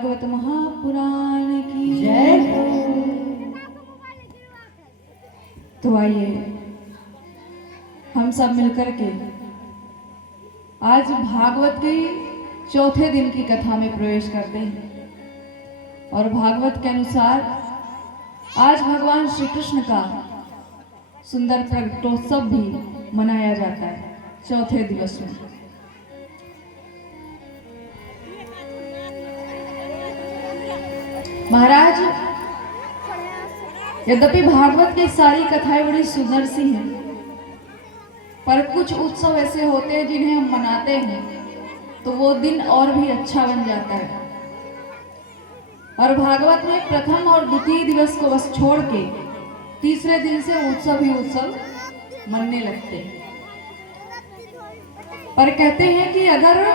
भागवत महापुराण की जय। तो आइए हम सब मिलकर के आज भागवत के चौथे दिन की कथा में प्रवेश करते हैं। और भागवत के अनुसार आज भगवान श्री कृष्ण का सुंदर प्रकटोत्सव भी मनाया जाता है चौथे दिवस में। महाराज, यद्यपि भागवत की सारी कथाएं बड़ी सुंदर सी हैं, पर कुछ उत्सव ऐसे होते हैं जिन्हें हम मनाते हैं तो वो दिन और भी अच्छा बन जाता है। और भागवत में प्रथम और द्वितीय दिवस को बस छोड़ के तीसरे दिन से उत्सव ही उत्सव मनने लगते हैं। पर कहते हैं कि अगर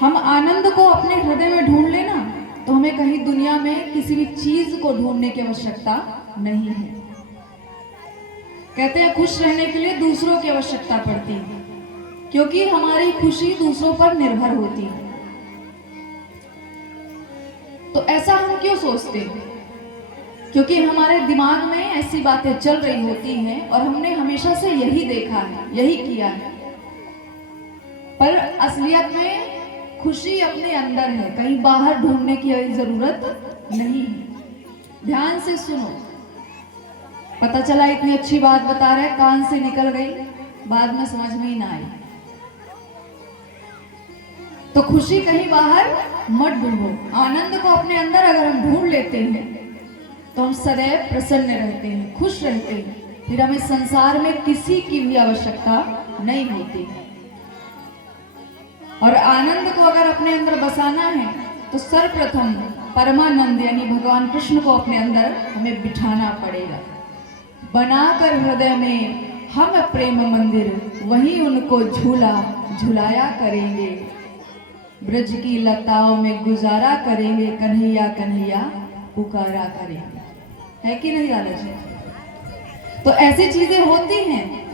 हम आनंद को अपने हृदय में ढूंढ लेना तो हमें कहीं दुनिया में किसी भी चीज को ढूंढने की आवश्यकता नहीं है। कहते हैं खुश रहने के लिए दूसरों की आवश्यकता पड़ती है, क्योंकि हमारी खुशी दूसरों पर निर्भर होती है। तो ऐसा हम क्यों सोचते हैं? क्योंकि हमारे दिमाग में ऐसी बातें चल रही होती हैं और हमने हमेशा से यही देखा है, यही किया है। पर असलियत में खुशी अपने अंदर है, कहीं बाहर ढूंढने की जरूरत नहीं है। ध्यान से सुनो, पता चला इतनी अच्छी बात बता रहे, कान से निकल गई, बाद में समझ में ही ना आई। तो खुशी कहीं बाहर मत ढूंढो। आनंद को अपने अंदर अगर हम ढूंढ लेते हैं तो हम सदैव प्रसन्न रहते हैं, खुश रहते हैं। फिर हमें संसार में किसी की भी आवश्यकता नहीं होती। और आनंद को अगर अपने अंदर बसाना है तो सर्वप्रथम परमानंद यानी भगवान कृष्ण को अपने अंदर हमें बिठाना पड़ेगा। बनाकर हृदय में हम प्रेम मंदिर, वहीं उनको झूला झुलाया करेंगे। ब्रज की लताओं में गुजारा करेंगे, कन्हैया कन्हैया पुकारा करेंगे। है कि नहीं लाला जी? तो ऐसी चीजें होती हैं,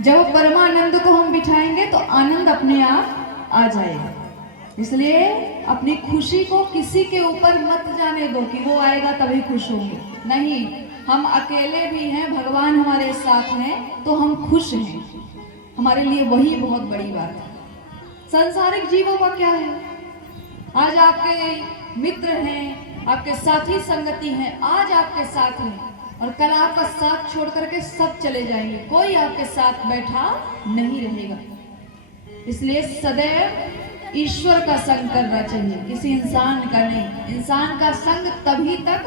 जब परमानंद को हम बिठाएंगे तो आनंद अपने आप आ जाएगा। इसलिए अपनी खुशी को किसी के ऊपर मत जाने दो कि वो आएगा तभी खुश होंगे। नहीं, हम अकेले भी हैं, भगवान हमारे साथ हैं तो हम खुश हैं। हमारे लिए वही बहुत बड़ी बात है। सांसारिक जीवों का क्या है? आज आपके मित्र हैं, आपके साथी संगति हैं, आज आपके साथ हैं और कल आपका साथ छोड़ करके सब चले जाएंगे, कोई आपके साथ बैठा नहीं रहेगा। इसलिए सदैव ईश्वर का संग करना चाहिए, किसी इंसान का नहीं। इंसान का संग तभी तक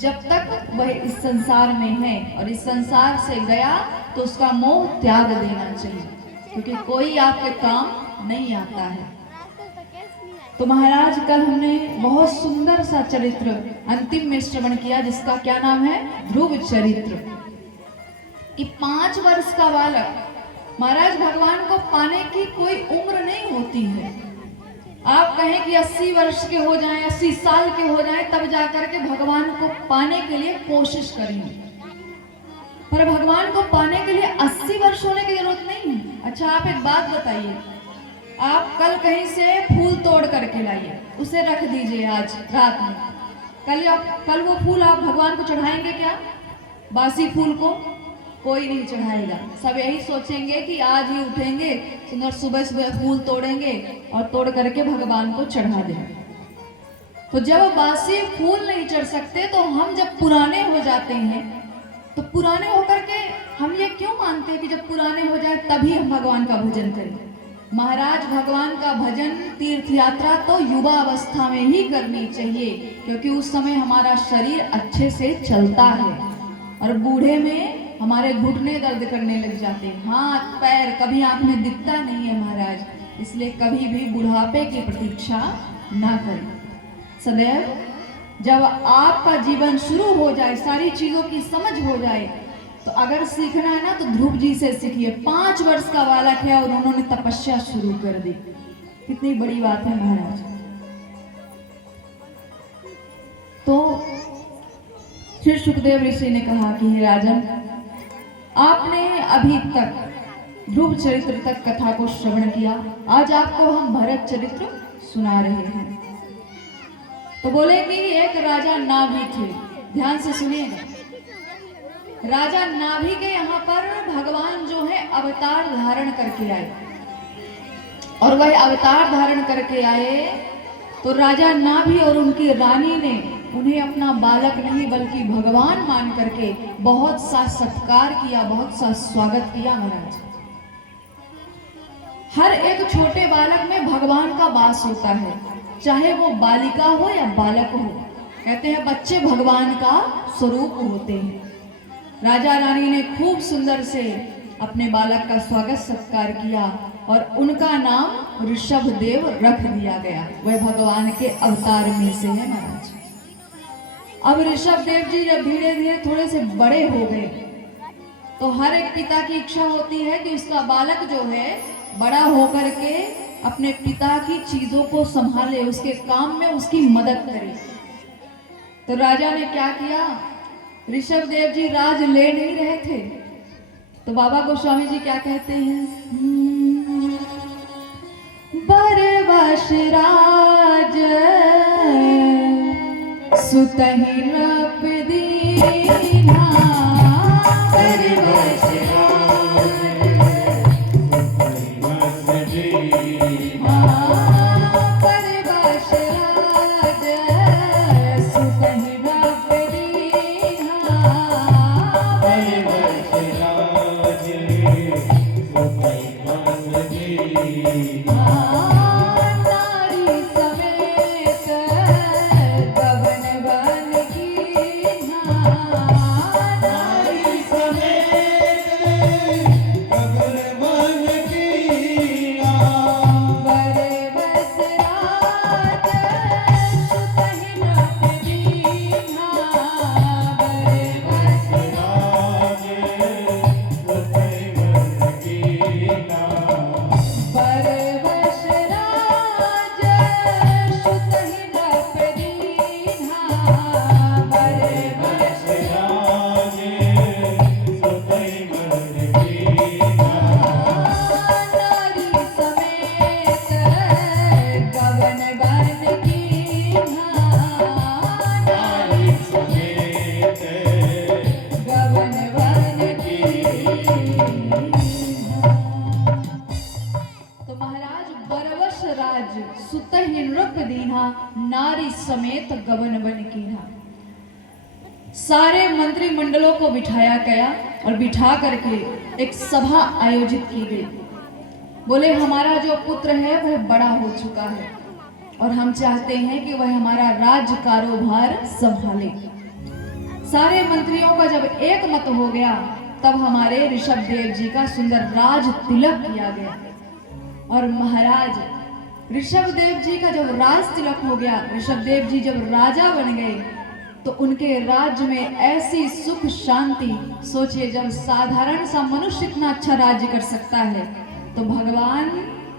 जब तक वह इस संसार में है, और इस संसार से गया तो उसका मोह त्याग देना चाहिए, क्योंकि कोई आपके काम नहीं आता है। तो महाराज, कल हमने बहुत सुंदर सा चरित्र अंतिम में श्रवण किया, जिसका क्या नाम है? ध्रुव चरित्र। कि 5 वर्ष का बालक, महाराज भगवान को पाने की कोई उम्र नहीं होती है। आप कहें कि 80 वर्ष के हो जाएं, 80 साल के हो जाएं, तब जाकर के भगवान को पाने के लिए कोशिश करेंगे। पर भगवान को पाने के लिए 80 वर्ष होने की जरूरत नहीं है। अच्छा, आप एक बात बताइए, आप कल कहीं से फूल तोड़ करके लाइए, उसे रख दीजिए आज रात में। कल वो फूल आप भगवान को चढ़ाएंगे क्या? बासी फूल को कोई नहीं चढ़ाएगा। सब यही सोचेंगे कि आज ही उठेंगे, सुंदर सुबह सुबह फूल तोड़ेंगे और तोड़ करके भगवान को चढ़ा देंगे। तो जब बासी फूल नहीं चढ़ सकते, तो हम जब पुराने हो जाते हैं तो पुराने होकर के हम ये क्यों मानते हैं कि जब पुराने हो जाए तभी हम भगवान का भजन करें? महाराज, भगवान का भजन, तीर्थ यात्रा तो युवा अवस्था में ही करनी चाहिए, क्योंकि उस समय हमारा शरीर अच्छे से चलता है। और बूढ़े में हमारे घुटने दर्द करने लग जाते हैं, हाथ पैर कभी आंख में दिखता नहीं है महाराज। इसलिए कभी भी बुढ़ापे की प्रतीक्षा ना करें। सदैव जब आपका जीवन शुरू हो जाए, सारी चीजों की समझ हो जाए, तो अगर सीखना है ना तो ध्रुव जी से सीखिए। 5 वर्ष का बालक है और उन्होंने तपस्या शुरू कर दी। कितनी बड़ी बात है महाराज। तो श्री सुखदेव ऋषि ने कहा कि हे राजन, आपने अभी तक ध्रुव चरित्र तक कथा को श्रवण किया, आज आपको हम भरत चरित्र सुना रहे हैं। तो बोले कि एक राजा नाभि थे, ध्यान से सुनिएगा। राजा नाभि के यहाँ पर भगवान जो है अवतार धारण करके आए, और वह अवतार धारण करके आए तो राजा नाभि और उनकी रानी ने उन्हें अपना बालक नहीं बल्कि भगवान मान करके बहुत सा सत्कार किया, बहुत सा स्वागत किया। महाराज, हर एक छोटे बालक में भगवान का वास होता है, चाहे वो बालिका हो या बालक हो। कहते हैं बच्चे भगवान का स्वरूप होते हैं। राजा रानी ने खूब सुंदर से अपने बालक का स्वागत सत्कार किया और उनका नाम ऋषभ देव रख दिया गया। वह भगवान के अवतार में से है महाराज। अब ऋषभ देव जी जब धीरे धीरे थोड़े से बड़े हो गए तो हर एक पिता की इच्छा होती है कि उसका बालक जो है बड़ा होकर के अपने पिता की चीजों को संभाले, उसके काम में उसकी मदद करे। तो राजा ने क्या किया, ऋषभ देव जी राज ले नहीं रहे थे तो बाबा गोस्वामी जी क्या कहते हैं, बरवश राज सुतहि नृप दीन्हा, बरवश नारी समेत गवन बन कीन्हा। सारे मंत्रिमंडलों को बिठाया गया और बिठा करके एक सभा आयोजित की गई। बोले हमारा जो पुत्र है वह बड़ा हो चुका है और हम चाहते हैं कि वह हमारा राज्य कारोबार संभाले। सारे मंत्रियों का जब एक मत हो गया तब हमारे ऋषभ देव जी का सुंदर राज तिलक किया गया। और महाराज ऋषभ देव जी का जब राज तिलक हो गया, ऋषभ देव जी जब राजा बन गए तो उनके राज्य में ऐसी सुख शांति, सोचिए जब साधारण सा मनुष्य इतना अच्छा राज्य कर सकता है तो भगवान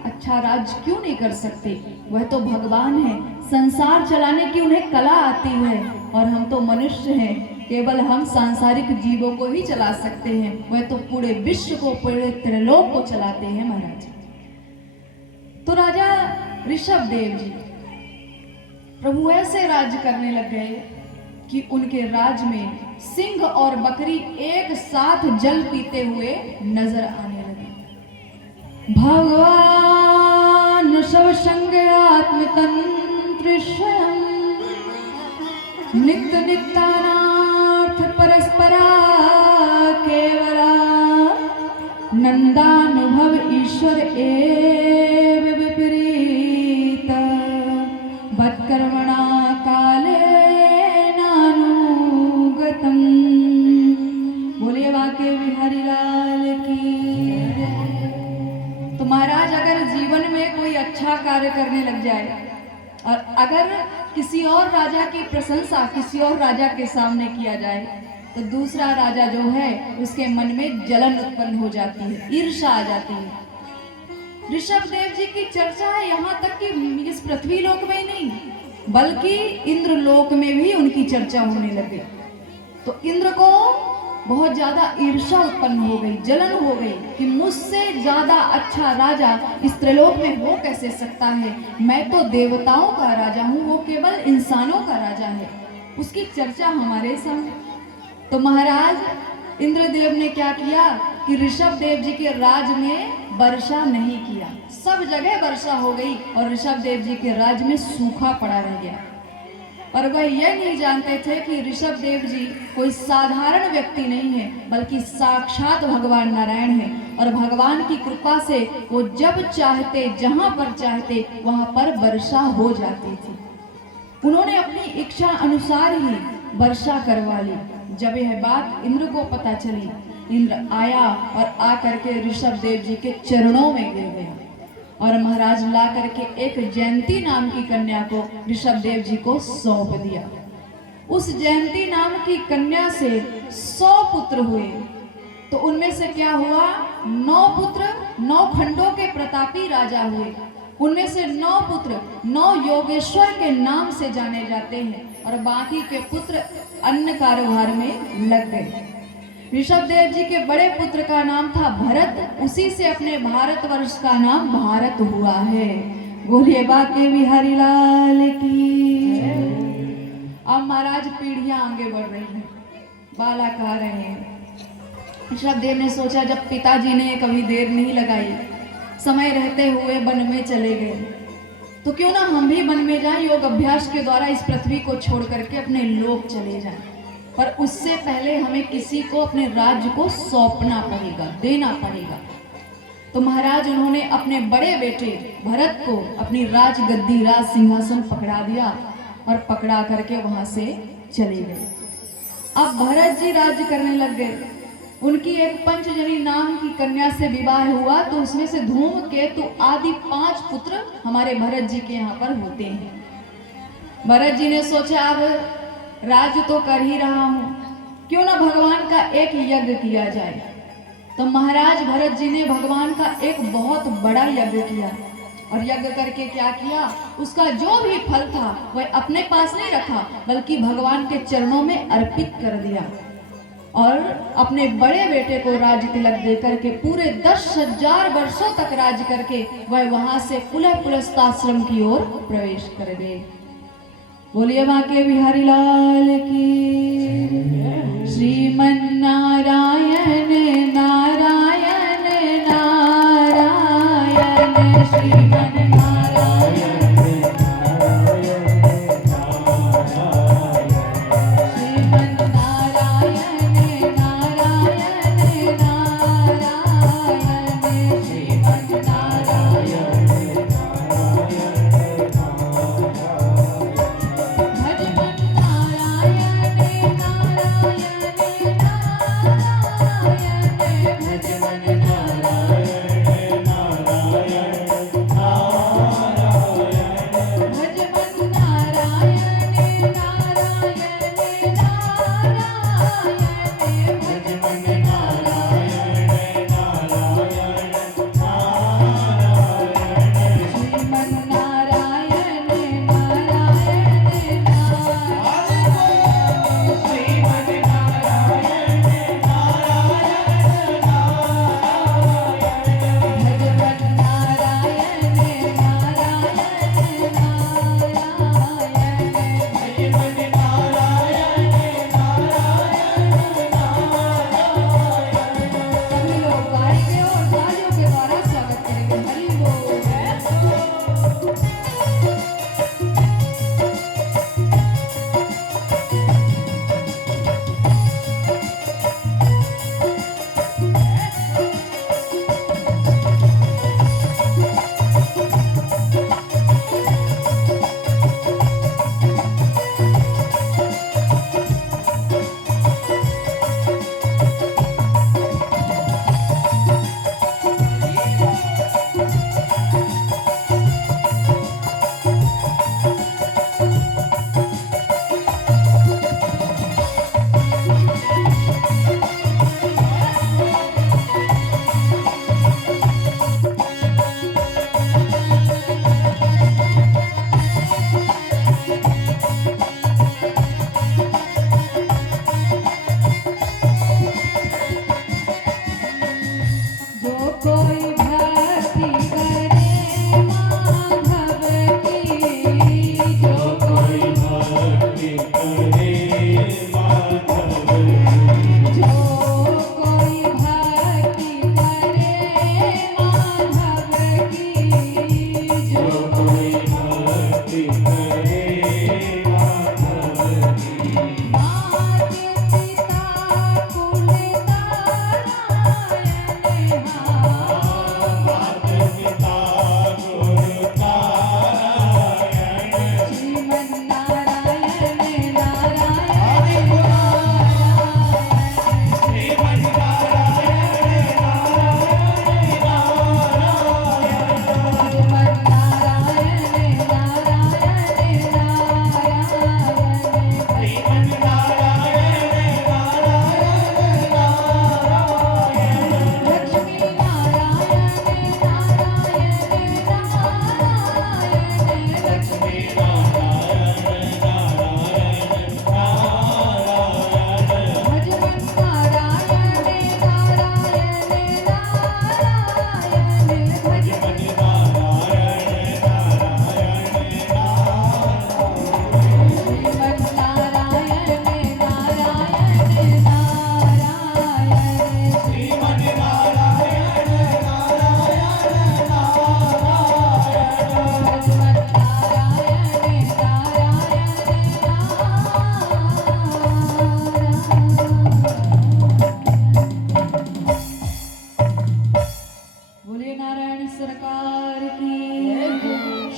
अच्छा राज्य क्यों नहीं कर सकते। वह तो भगवान है, संसार चलाने की उन्हें कला आती है और हम तो मनुष्य हैं, केवल हम सांसारिक जीवों को ही चला सकते हैं। वह तो पूरे विश्व को, पूरे त्रिलोक को चलाते हैं महाराज। तो राजा ऋषभ देव जी प्रभु ऐसे राज्य करने लग गए कि उनके राज्य में सिंह और बकरी एक साथ जल पीते हुए नजर आने लगे। भगवान सब संग आत्मतंत्र स्वयं नित्य नित्यानार्थ परस्परा केवला नंदानुभव ईश्वर एव विपरीत बत्कर्मणा काले नानुगतम। बोले वाके बिहारी लाल की। तो महाराज अगर जीवन में कोई अच्छा कार्य करने लग जाए और अगर किसी और राजा की प्रशंसा किसी और राजा के सामने किया जाए तो दूसरा राजा जो है उसके मन में जलन उत्पन्न हो जाती है, ईर्ष्या आ जाती है। ऋषभ देव जी की चर्चा है यहाँ तक कि इस पृथ्वी लोक में ही नहीं बल्कि इंद्र लोक में भी उनकी चर्चा होने लगी। तो इंद्र को बहुत ज्यादा ईर्ष्या उत्पन्न हो गई, जलन हो गई कि मुझसे ज्यादा अच्छा राजा इस त्रिलोक में हो कैसे सकता है। मैं तो देवताओं का राजा हूँ, वो केवल इंसानों का राजा है, उसकी चर्चा हमारे सामने। तो महाराज इंद्रदेव ने क्या किया कि ऋषभ देव जी के राज में वर्षा नहीं किया, सब जगह वर्षा हो गई और ऋषभ देव जी के राज में सूखा पड़ा रह गया। और वह यह नहीं जानते थे कि ऋषभ देव जी कोई साधारण व्यक्ति नहीं है, बल्कि साक्षात भगवान नारायण है। और भगवान की कृपा से वो जब चाहते, जहां पर चाहते, वहां पर वर्षा हो जाती थी। उन्होंने अपनी इच्छा अनुसार ही वर्षा करवा ली। जब यह बात इंद्र को पता चली, इंद्र आया और आकर के ऋषभ देव जी के चरणों में गिर गया और महाराज ला करके एक जयंती नाम की कन्या को ऋषभ देव जी को सौंप दिया। उस जयंती नाम की कन्या से 100 पुत्र हुए। तो उनमें से क्या हुआ, 9 पुत्र 9 खंडों के प्रतापी राजा हुए। उनमें से 9 पुत्र 9 योगेश्वर के नाम से जाने जाते हैं और बाकी के पुत्र अन्य कारोबार में लग गए। ऋषभ देव जी के बड़े पुत्र का नाम था भरत, उसी से अपने भारतवर्ष का नाम भारत हुआ है। बोलिए बाके बिहारी लाल की। अब महाराज पीढ़ियां आगे बढ़ रही हैं, बालक आ रहे हैं। ऋषभ देव ने सोचा जब पिताजी ने कभी देर नहीं लगाई, समय रहते हुए वन में चले गए, तो क्यों ना हम भी वन में जाएं, योग अभ्यास के द्वारा इस पृथ्वी को छोड़ करके अपने लोक चले जाएं। पर उससे पहले हमें किसी को अपने राज्य को सौंपना पड़ेगा, देना पड़ेगा। तो महाराज उन्होंने अपने बड़े बेटे भरत को अपनी राज गद्दी, राज सिंहासन पकड़ा दिया और पकड़ा करके वहां से चले गए। अब भरत जी राज्य करने लग गए। उनकी एक पंचजनी नाम की कन्या से विवाह हुआ, तो उसमें से धूमकेतु आदि 5 पुत्र हमारे भरत जी के यहाँ पर होते हैं। भरत जी ने सोचा अब राज्य तो कर ही रहा हूं, क्यों ना भगवान का एक यज्ञ किया जाए। तो महाराज भरत जी ने भगवान का एक बहुत बड़ा यज्ञ किया और यज्ञ करके क्या किया, उसका जो भी फल था वह अपने पास नहीं रखा, बल्कि भगवान के चरणों में अर्पित कर दिया और अपने बड़े बेटे को राज तिलक दे करके पूरे 10,000 वर्षों तक राज करके वह वहां से पुनः पुलस्ताश्रम की ओर प्रवेश कर गए। बोलिए बाके बिहारी लाल की। श्रीमन नारायण नारायण नारायण, श्रीमन नारायण श्रीमन नारायण नारायण नारायण, श्रीमन नारायण भज मन नारायण नारायण नारायण।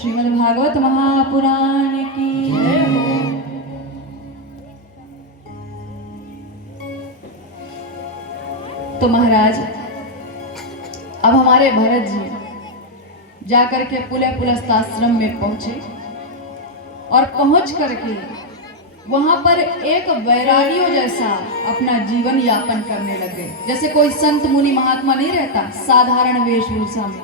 श्रीमद् भागवत महापुराण की जय हो। तो महाराज अब हमारे भरत जी जाकर के पुलस्त्याश्रम में पहुंचे और पहुंच करके वहां पर एक वैरागियों जैसा अपना जीवन यापन करने लगे। जैसे कोई संत मुनि महात्मा नहीं रहता साधारण वेशभूषा में,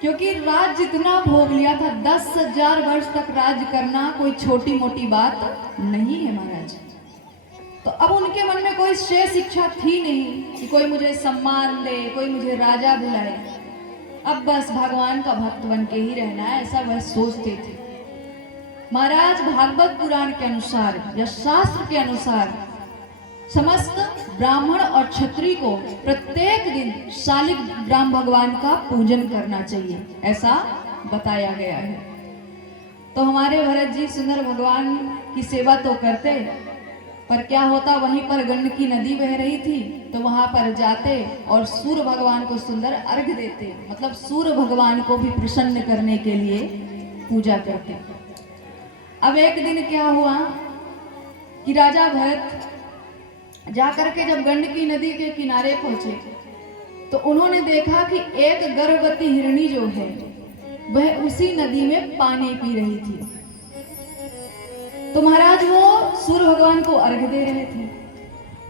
क्योंकि राज जितना भोग लिया था 10,000 वर्ष तक राज करना कोई छोटी मोटी बात नहीं है महाराज। तो अब उनके मन में कोई शेष इच्छा थी नहीं कि कोई मुझे सम्मान दे, कोई मुझे राजा बुलाए। अब बस भगवान का भक्त बन के ही रहना है, ऐसा वह सोचते थे। महाराज भागवत पुराण के अनुसार या शास्त्र के अनुसार समस्त ब्राह्मण और क्षत्रिय को प्रत्येक दिन शालिग्राम भगवान का पूजन करना चाहिए, ऐसा बताया गया है। तो हमारे भरत जी सुंदर भगवान की सेवा तो करते, पर क्या होता वहीं पर गंडकी नदी बह रही थी तो वहां पर जाते और सूर्य भगवान को सुंदर अर्घ देते, मतलब सूर्य भगवान को भी प्रसन्न करने के लिए पूजा करते। अब एक दिन क्या हुआ कि राजा भरत जाकर के जब गंडकी नदी के किनारे पहुंचे तो उन्होंने देखा कि एक गर्भवती हिरणी जो है वह उसी नदी में पानी पी रही थी। तो महाराज वो सूर्य भगवान को अर्घ दे रहे थे।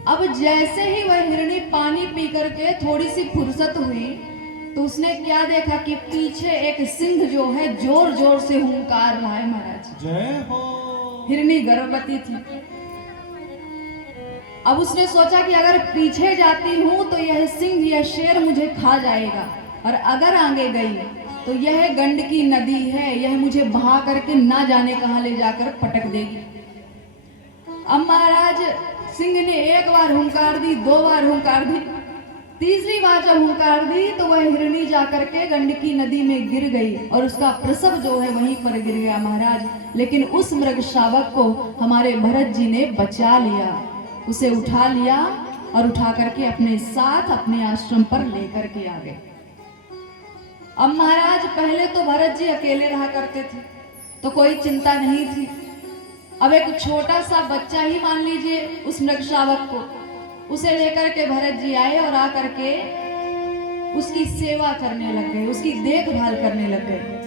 अब जैसे ही वह हिरणी पानी पी करके थोड़ी सी फुर्सत हुई तो उसने क्या देखा कि पीछे एक सिंह जो है जोर जोर से हुंकार रहा है महाराज। जय हो। हिरणी गर्भवती थी। अब उसने सोचा कि अगर पीछे जाती हूं तो यह सिंह या शेर मुझे खा जाएगा, और अगर आगे गई तो यह गंडकी नदी है, यह मुझे बहा करके ना जाने कहां ले जाकर पटक देगी। अब महाराज सिंह ने एक बार हुंकार दी, 2 बार हुंकार दी, तीसरी बार जब हुंकार दी तो वह हिरणी जाकर के गंडकी नदी में गिर गई और उसका प्रसव जो है वहीं पर गिर गया महाराज। लेकिन उस मृग शावक को हमारे भरत जी ने बचा लिया, उसे उठा लिया और उठा करके अपने साथ अपने आश्रम पर लेकर के आ गए। अब महाराज पहले तो भरत जी अकेले रहा करते थे तो कोई चिंता नहीं थी। अब एक छोटा सा बच्चा ही मान लीजिए उस मृग शावक को, उसे लेकर के भरत जी आए और आकर के उसकी सेवा करने लग गए, उसकी देखभाल करने लग गए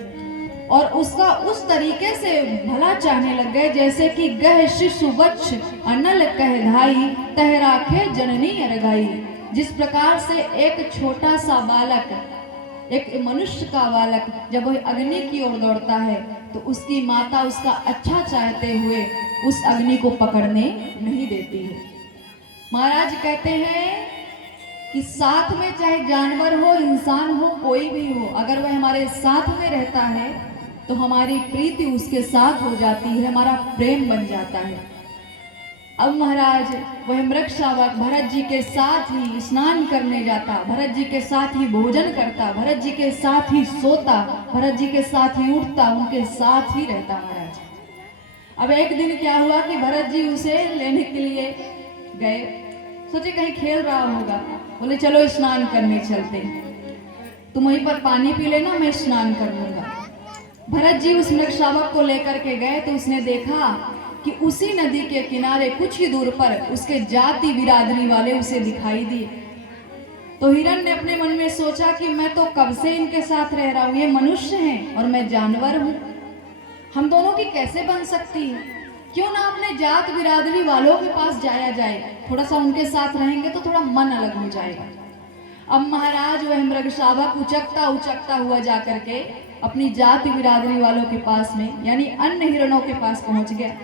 और उसका उस तरीके से भला चाहने लग गए जैसे कि गह शिशु वत्स अनल कह धाई तह राखे जननी अरगाई। जिस प्रकार से एक छोटा सा बालक, एक मनुष्य का बालक जब वह अग्नि की ओर दौड़ता है तो उसकी माता उसका अच्छा चाहते हुए उस अग्नि को पकड़ने नहीं देती है। महाराज कहते हैं कि साथ में चाहे जानवर हो, इंसान हो, कोई भी हो, अगर वह हमारे साथ में रहता है तो हमारी प्रीति उसके साथ हो जाती है, हमारा प्रेम बन जाता है। अब महाराज वह मृग शावक भरत जी के साथ ही स्नान करने जाता, भरत जी के साथ ही भोजन करता, भरत जी के साथ ही सोता, भरत जी के साथ ही उठता, उनके साथ ही रहता महाराज। अब एक दिन क्या हुआ कि भरत जी उसे लेने के लिए गए, सोचे कहीं खेल रहा होगा, बोले चलो स्नान करने चलते, तुम वहीं पर पानी पी लेना, मैं स्नान कर लूंगा। भरत जी उस मृग शावक को लेकर के गए तो उसने देखा कि उसी नदी के किनारे कुछ ही दूर पर उसके जाति बिरादरी वाले उसे दिखाई दिए। तो हिरण ने अपने मन में सोचा कि मैं तो कब से इनके साथ रह रहा हूं, ये मनुष्य हैं और मैं जानवर हूं, हम दोनों की कैसे बन सकती है, क्यों ना अपने जात बिरादरी वालों के पास जाया जाए, थोड़ा सा उनके साथ रहेंगे तो थोड़ा मन अलग हो जाएगा। अब महाराज वह मृग शावक उचकता उचकता हुआ जाकर के अपनी जाति बिरादरी वालों के पास में यानी अन्य हिरणों के पास पहुंच गया।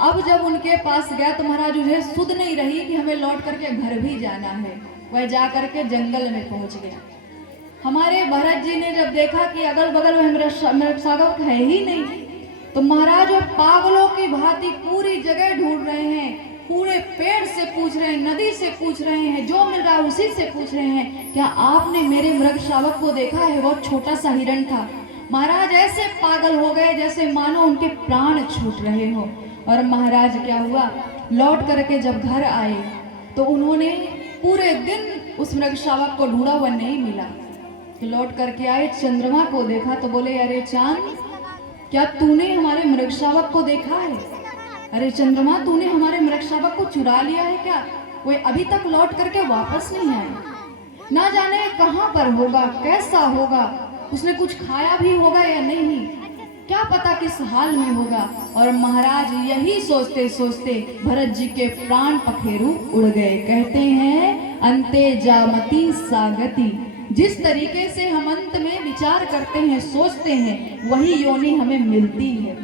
अब जब उनके पास गया तो महाराज उन्हें सुध नहीं रही कि हमें लौट करके घर भी जाना है, वह जाकर के जंगल में पहुंच गया। हमारे भरत जी ने जब देखा कि अगल बगल वह मृग शावक है ही नहीं तो महाराज वो पागलों की भांति पूरी जगह ढूंढ रहे हैं, पूरे पेड़ से पूछ रहे हैं, नदी से पूछ रहे हैं, जो मिल रहा है उसी से पूछ रहे हैं, क्या आपने मेरे मृग शावक को देखा है, बहुत छोटा सा हिरण था। महाराज ऐसे पागल हो गए जैसे मानो उनके प्राण छूट रहे हो। और महाराज क्या हुआ, लौट करके जब घर आए तो उन्होंने पूरे दिन उस मृग शावक को ढूंढा हुआ नहीं मिला। कि लौट करके आए, चंद्रमा को देखा तो बोले अरे चांद, क्या तूने हमारे मृग शावक को देखा है? अरे चंद्रमा, तूने हमारे मृग शावक को चुरा लिया है क्या? वो अभी तक लौट करके वापस नहीं आए, ना जाने कहाँ पर होगा, कैसा होगा, उसने कुछ खाया भी होगा या नहीं, क्या पता किस हाल में होगा। और महाराज यही सोचते सोचते भरत जी के प्राण पखेरु उड़ गए। कहते हैं अंते जामती सागति, जिस तरीके से हम अंत में विचार करते हैं, सोचते हैं, वही योनि हमें मिलती है।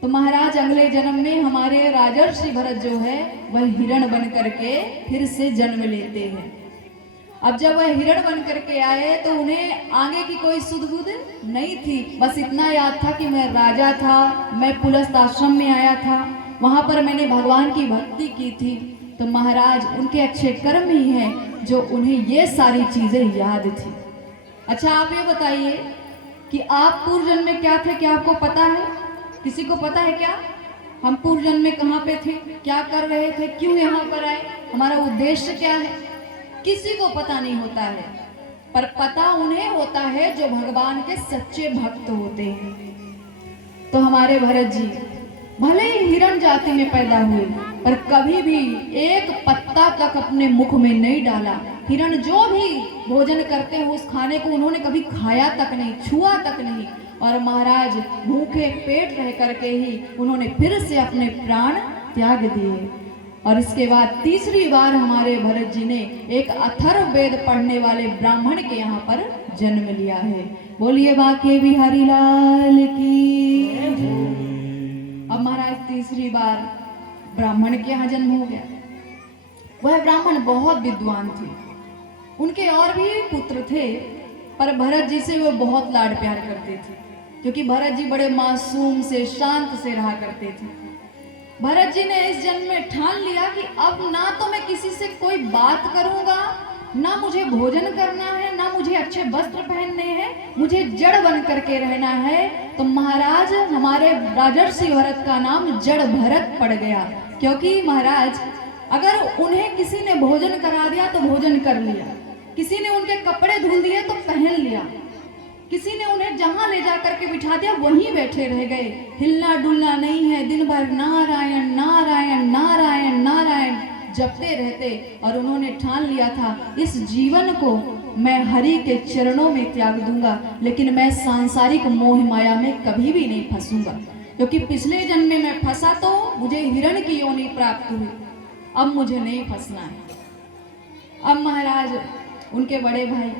तो महाराज अगले जन्म में हमारे राजर्षि भरत जो है वह हिरण बन करके फिर से जन्म लेते हैं। अब जब वह हिरण बन करके आए तो उन्हें आगे की कोई सुध बुध नहीं थी, बस इतना याद था कि मैं राजा था, मैं पुलस्त आश्रम में आया था, वहां पर मैंने भगवान की भक्ति की थी। तो महाराज उनके अच्छे कर्म ही हैं जो उन्हें ये सारी चीजें याद थी। अच्छा आप ये बताइए कि आप पूर्व जन्म में क्या थे, क्या आपको पता है? किसी को पता है क्या हम पूर्व जन्म में कहाँ पे थे, क्या कर रहे थे, क्यों यहाँ पर आए, हमारा उद्देश्य क्या है? किसी को पता नहीं होता है, पर पता उन्हें होता है जो भगवान के सच्चे भक्त होते हैं। तो हमारे भरत जी भले ही हिरण जाति में पैदा हुए, पर कभी भी एक पत्ता तक अपने मुख में नहीं डाला। हिरण जो भी भोजन करते हैं उस खाने को उन्होंने कभी खाया तक नहीं, छुआ तक नहीं, और महाराज भूखे पेट रह करके ही उन्होंने फिर से अपने प्राण त्याग दिए। और इसके बाद तीसरी बार हमारे भरत जी ने एक अथर्व वेद पढ़ने वाले ब्राह्मण के यहाँ पर जन्म लिया है। बोलिए बाके बिहारी लाल की। अब महाराज तीसरी बार ब्राह्मण के यहाँ जन्म हो गया। वह ब्राह्मण बहुत विद्वान थे, उनके और भी पुत्र थे, पर भरत जी से वो बहुत लाड प्यार करते थे, क्योंकि भरत जी बड़े मासूम से शांत से रहा करते थे। भरत जी ने इस जन्म में ठान लिया कि अब ना तो मैं किसी से कोई बात करूंगा, ना मुझे भोजन करना है, ना मुझे अच्छे वस्त्र पहनने हैं, मुझे जड़ बन करके रहना है। तो महाराज हमारे राजर्षि भरत का नाम जड़ भरत पड़ गया, क्योंकि महाराज अगर उन्हें किसी ने भोजन करा दिया तो भोजन कर लिया, किसी ने उनके कपड़े धुल दिए तो पहन लिया, किसी ने उन्हें जहां ले जा करके बिठा दिया वहीं बैठे रह गए, हिलना डुलना नहीं है, दिन भर नारायण नारायण नारायण नारायण जपते रहते। और उन्होंने ठान लिया था इस जीवन को मैं हरि के चरणों में त्याग दूंगा, लेकिन मैं सांसारिक मोह माया में कभी भी नहीं फंसूंगा, क्योंकि पिछले जन्म में मैं फंसा तो मुझे हिरण की योनि प्राप्त हुई, अब मुझे नहीं फंसना है। अब महाराज उनके बड़े भाई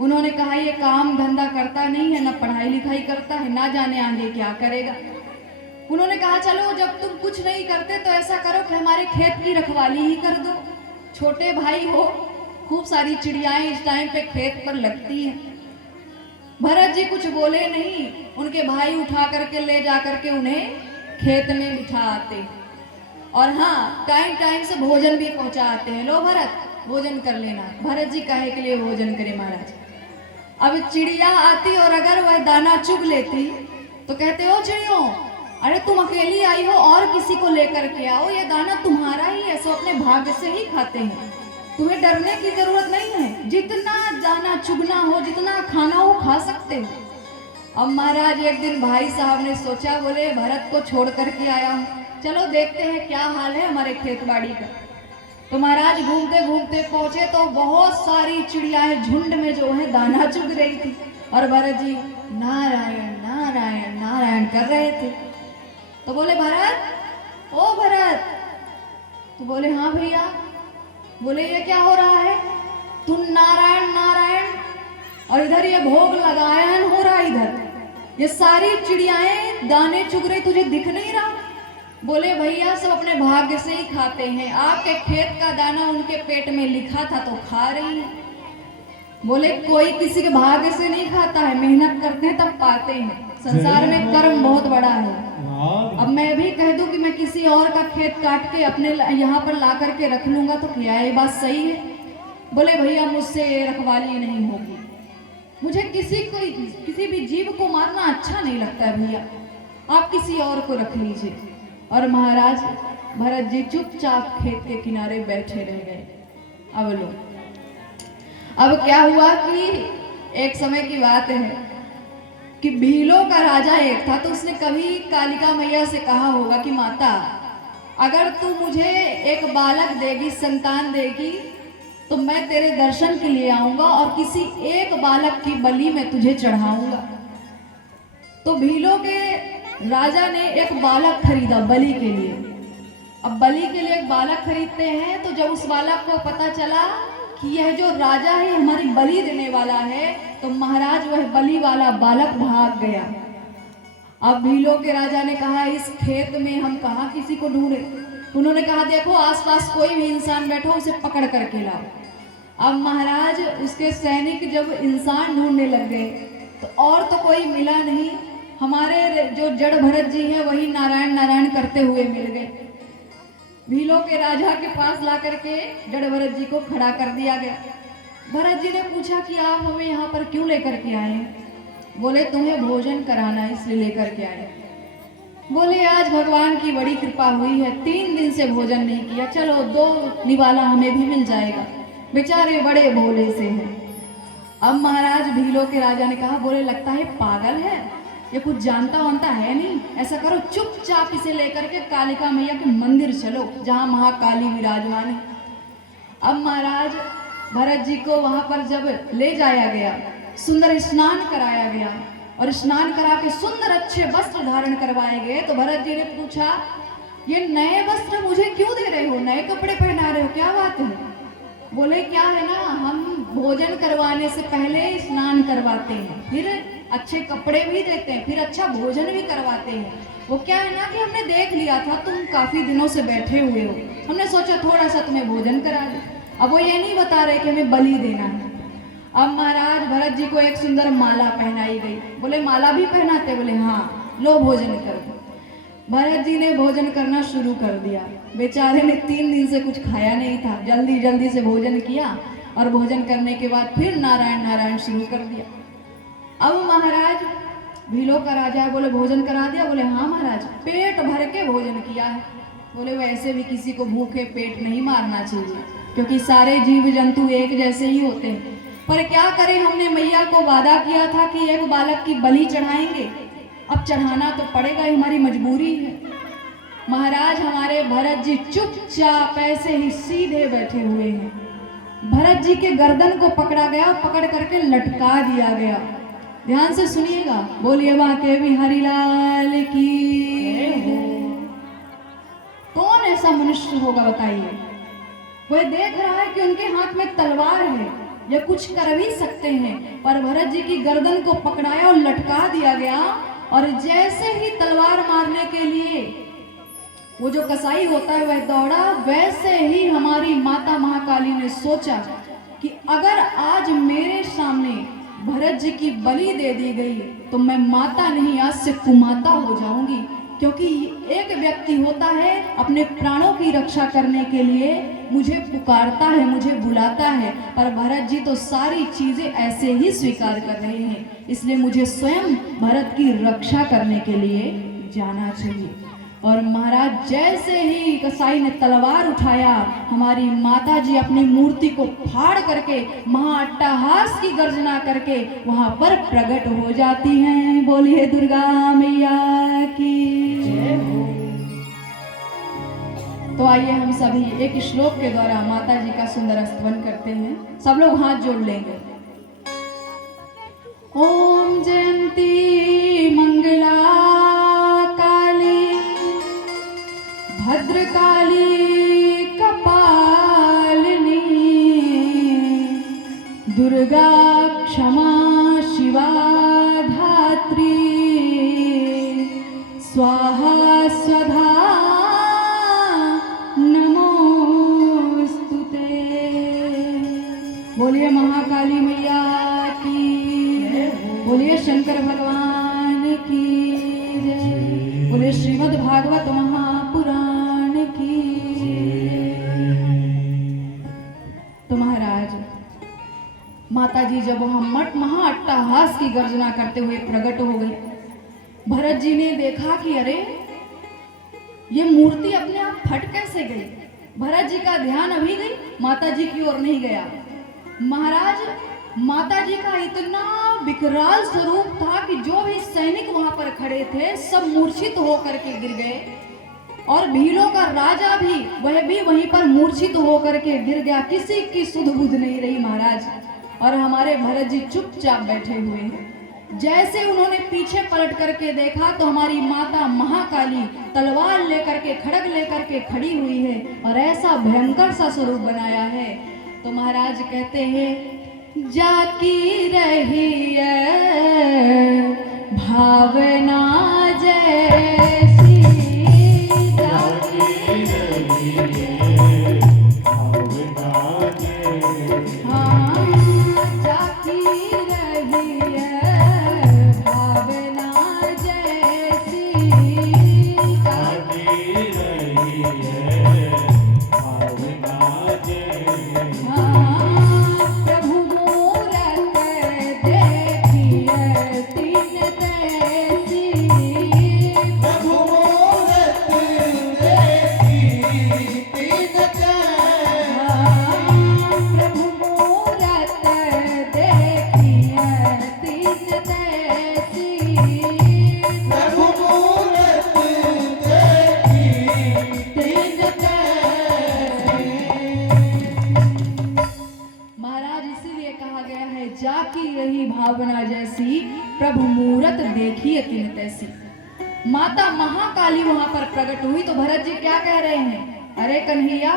उन्होंने कहा ये काम धंधा करता नहीं है, ना पढ़ाई लिखाई करता है, ना जाने आगे क्या करेगा। उन्होंने कहा चलो जब तुम कुछ नहीं करते तो ऐसा करो कि हमारे खेत की रखवाली ही कर दो, छोटे भाई हो, खूब सारी चिड़ियाएं इस टाइम पे खेत पर लगती हैं। भरत जी कुछ बोले नहीं, उनके भाई उठा करके ले जा करके उन्हें खेत में बिठा आते, और हाँ टाइम टाइम से भोजन भी पहुंचा आते हैं, लो भरत भोजन कर लेना। भरत जी काहे के लिए भोजन करे महाराज? अब चिड़िया आती और अगर वह दाना चुग लेती तो कहते हो चिड़ियों, अरे तुम अकेली आई हो और किसी को लेकर के आओ, ये दाना तुम्हारा ही है, सो अपने भाग्य से ही खाते हैं, तुम्हें डरने की जरूरत नहीं है, जितना दाना चुगना हो, जितना खाना हो खा सकते हो। अब महाराज एक दिन भाई साहब ने सोचा, बोले भरत को छोड़ करके आया हूँ, चलो देखते हैं क्या हाल है हमारे खेत बाड़ी का। तो महाराज घूमते घूमते पहुंचे तो बहुत सारी चिड़ियाएं झुंड में जो है दाना चुग रही थी, और भरत जी नारायण नारायण नारायण कर रहे थे। तो बोले भरत, ओ भरत, तो बोले हाँ भैया। बोले ये क्या हो रहा है, तुम नारायण नारायण और इधर ये भोग लगायन हो रहा, इधर ये सारी चिड़ियाएं दाने चुग रही, तुझे दिख नहीं रहा? बोले भैया सब अपने भाग्य से ही खाते हैं, आपके खेत का दाना उनके पेट में लिखा था तो खा रही है। बोले कोई किसी के भाग्य से नहीं खाता है, मेहनत करते हैं तब पाते हैं, संसार में कर्म बहुत बड़ा है। अब मैं भी कह दूं कि मैं किसी और का खेत काट के अपने यहाँ पर ला करके रख लूंगा तो क्या ये बात सही है? बोले भैया मुझसे रखवाली नहीं होगी, मुझे किसी भी जीव को मारना अच्छा नहीं लगता है भैया, आप किसी और को रख लीजिए। और महाराज भरत जी चुपचाप खेत के किनारे बैठे रह गए। अब लो, अब क्या हुआ कि एक समय की बात है कि भीलों का राजा एक था, तो उसने कभी कालिका मैया से कहा होगा कि माता, अगर तू मुझे एक बालक देगी, संतान देगी, तो मैं तेरे दर्शन के लिए आऊंगा और किसी एक बालक की बलि मैं तुझे चढ़ाऊंगा। तो भीलों के राजा ने एक बालक खरीदा बलि के लिए। अब बलि के लिए एक बालक खरीदते हैं, तो जब उस बालक को पता चला कि यह जो राजा है हमारी बलि देने वाला है, तो महाराज वह बलि वाला बालक भाग गया। अब भीलों के राजा ने कहा, इस खेत में हम कहाँ किसी को ढूंढे। उन्होंने कहा, देखो आसपास कोई भी इंसान बैठो, उसे पकड़ करके लाओ। अब महाराज उसके सैनिक जब इंसान ढूंढने लग गए, तो और तो कोई मिला नहीं। हमारे जो जड़ भरत जी हैं वही नारायण नारायण करते हुए मिल गए। भीलों के राजा के पास ला करके जड़ भरत जी को खड़ा कर दिया गया। भरत जी ने पूछा कि आप हमें यहाँ पर क्यों लेकर के आए? बोले, तुम्हें भोजन कराना इसलिए लेकर के आए। बोले, आज भगवान की बड़ी कृपा हुई है, 3 दिन से भोजन नहीं किया, चलो 2 निवाला हमें भी मिल जाएगा। बेचारे बड़े भोले से हैं। अब महाराज भीलों के राजा ने कहा, बोले लगता है पागल है, ये कुछ जानता वानता है नहीं। ऐसा करो, चुपचाप इसे लेकर के कालिका मैया के मंदिर चलो, जहाँ महाकाली विराजमान है। अब महाराज भरत जी को वहां पर जब ले जाया गया, सुंदर स्नान कराया गया और स्नान करा के सुंदर अच्छे वस्त्र धारण करवाए गए, तो भरत जी ने पूछा, ये नए वस्त्र मुझे क्यों दे रहे हो, नए कपड़े पहना रहे हो, क्या बात है? बोले, क्या है ना, हम भोजन करवाने से पहले स्नान करवाते हैं, फिर अच्छे कपड़े भी देते हैं, फिर अच्छा भोजन भी करवाते हैं। वो क्या है ना कि हमने देख लिया था तुम काफी दिनों से बैठे हुए हो, हमने सोचा थोड़ा सा तुम्हें भोजन करा दे। अब वो ये नहीं बता रहे कि हमें बलि देना है। अब महाराज भरत जी को एक सुंदर माला पहनाई गई। बोले, माला भी पहनाते? बोले हाँ, लो भोजन करो। भरत जी ने भोजन करना शुरू कर दिया। बेचारे ने 3 दिन से कुछ खाया नहीं था, जल्दी जल्दी से भोजन किया और भोजन करने के बाद फिर नारायण नारायण शुरू कर दिया। अब महाराज भीलों का राजा है, बोले भोजन करा दिया? बोले हाँ महाराज, पेट भर के भोजन किया है। बोले, वैसे भी किसी को भूखे पेट नहीं मारना चाहिए, क्योंकि सारे जीव जंतु एक जैसे ही होते हैं। पर क्या करें, हमने मैया को वादा किया था कि एक बालक की बलि चढ़ाएंगे, अब चढ़ाना तो पड़ेगा, हमारी मजबूरी है। महाराज हमारे भरत जी चुपचाप ऐसे ही सीधे बैठे हुए हैं। भरत जी के गर्दन को पकड़ा गया और पकड़ करके लटका दिया गया। ध्यान से सुनिएगा, बोलिए बाके बिहारी लाल की। कौन ऐसा मनुष्य होगा बताइए? वह देख रहा है कि उनके हाथ में तलवार है, ये कुछ कर भी सकते हैं, पर भरत जी की गर्दन को पकड़ाया और लटका दिया गया। और जैसे ही तलवार मारने के लिए वो जो कसाई होता है वह दौड़ा, वैसे ही हमारी माता महाकाली ने सोचा कि अगर आज मेरे सामने भरत जी की बलि दे दी गई तो मैं माता नहीं, आज से कुमाता हो जाऊंगी। क्योंकि एक व्यक्ति होता है अपने प्राणों की रक्षा करने के लिए मुझे पुकारता है, मुझे बुलाता है, पर भरत जी तो सारी चीजें ऐसे ही स्वीकार कर रहे हैं, इसलिए मुझे स्वयं भरत की रक्षा करने के लिए जाना चाहिए। और महाराज जैसे ही कसाई ने तलवार उठाया, हमारी माता जी अपनी मूर्ति को फाड़ करके महाअट्टहास की गर्जना करके वहां पर प्रकट हो जाती हैं। बोलिए दुर्गा मैया की जय हो। तो आइए हम सभी एक श्लोक के द्वारा माता जी का सुंदर स्तवन करते हैं। सब लोग हाथ जोड़ लेंगे। ओम जयंती मंगला भद्रकाली कपालिनी दुर्गा क्षमा शिवा धात्री स्वाहा स्वधा नमोस्तुते। बोलिए महाकाली मैया की, बोलिए शंकर भगवान की जय, बोलिए श्रीमद् भागवत महापुराण की। तो महाराज माता जी जब वहां महाअट्टहास की गर्जना करते हुए प्रकट हो गई, भरत जी ने देखा कि अरे ये मूर्ति अपने आप फट कैसे गई। भरत जी का ध्यान अभी गई, माता जी की ओर नहीं गया। महाराज माता जी का इतना विकराल स्वरूप था कि जो भी सैनिक वहां पर खड़े थे सब मूर्छित होकर के गिर गए, और भीलों का राजा भी वह भी वहीं पर मूर्छित होकर के गिर गया। किसी की सुध बुध नहीं रही महाराज। और हमारे भरत जी चुपचाप बैठे हुए हैं। जैसे उन्होंने पीछे पलट करके देखा तो हमारी माता महाकाली तलवार लेकर के, खड़ग लेकर के खड़ी हुई है और ऐसा भयंकर सा स्वरूप बनाया है। तो महाराज कहते हैं जाकी रही है भावना जैसी, जाकी रही है भावना जैसी, हाँ जाकी रही है भावना जैसी, जाकी रही है भावना जैसी, प्रभु मूरत देखिए तीन तैसी, प्रभु मूरत देखी तीन तैसी, प्रभु मूरत देखिए तीन तैसी, प्रभु मूरत देखी तीन तैसी। महाराज इसीलिए कहा गया है जाकी रही भावना जैसी, प्रभु मूरत देखी तीन तैसी। माता महाकाली वहां पर प्रकट हुई तो भरत जी क्या कह रहे हैं, अरे कन्हैया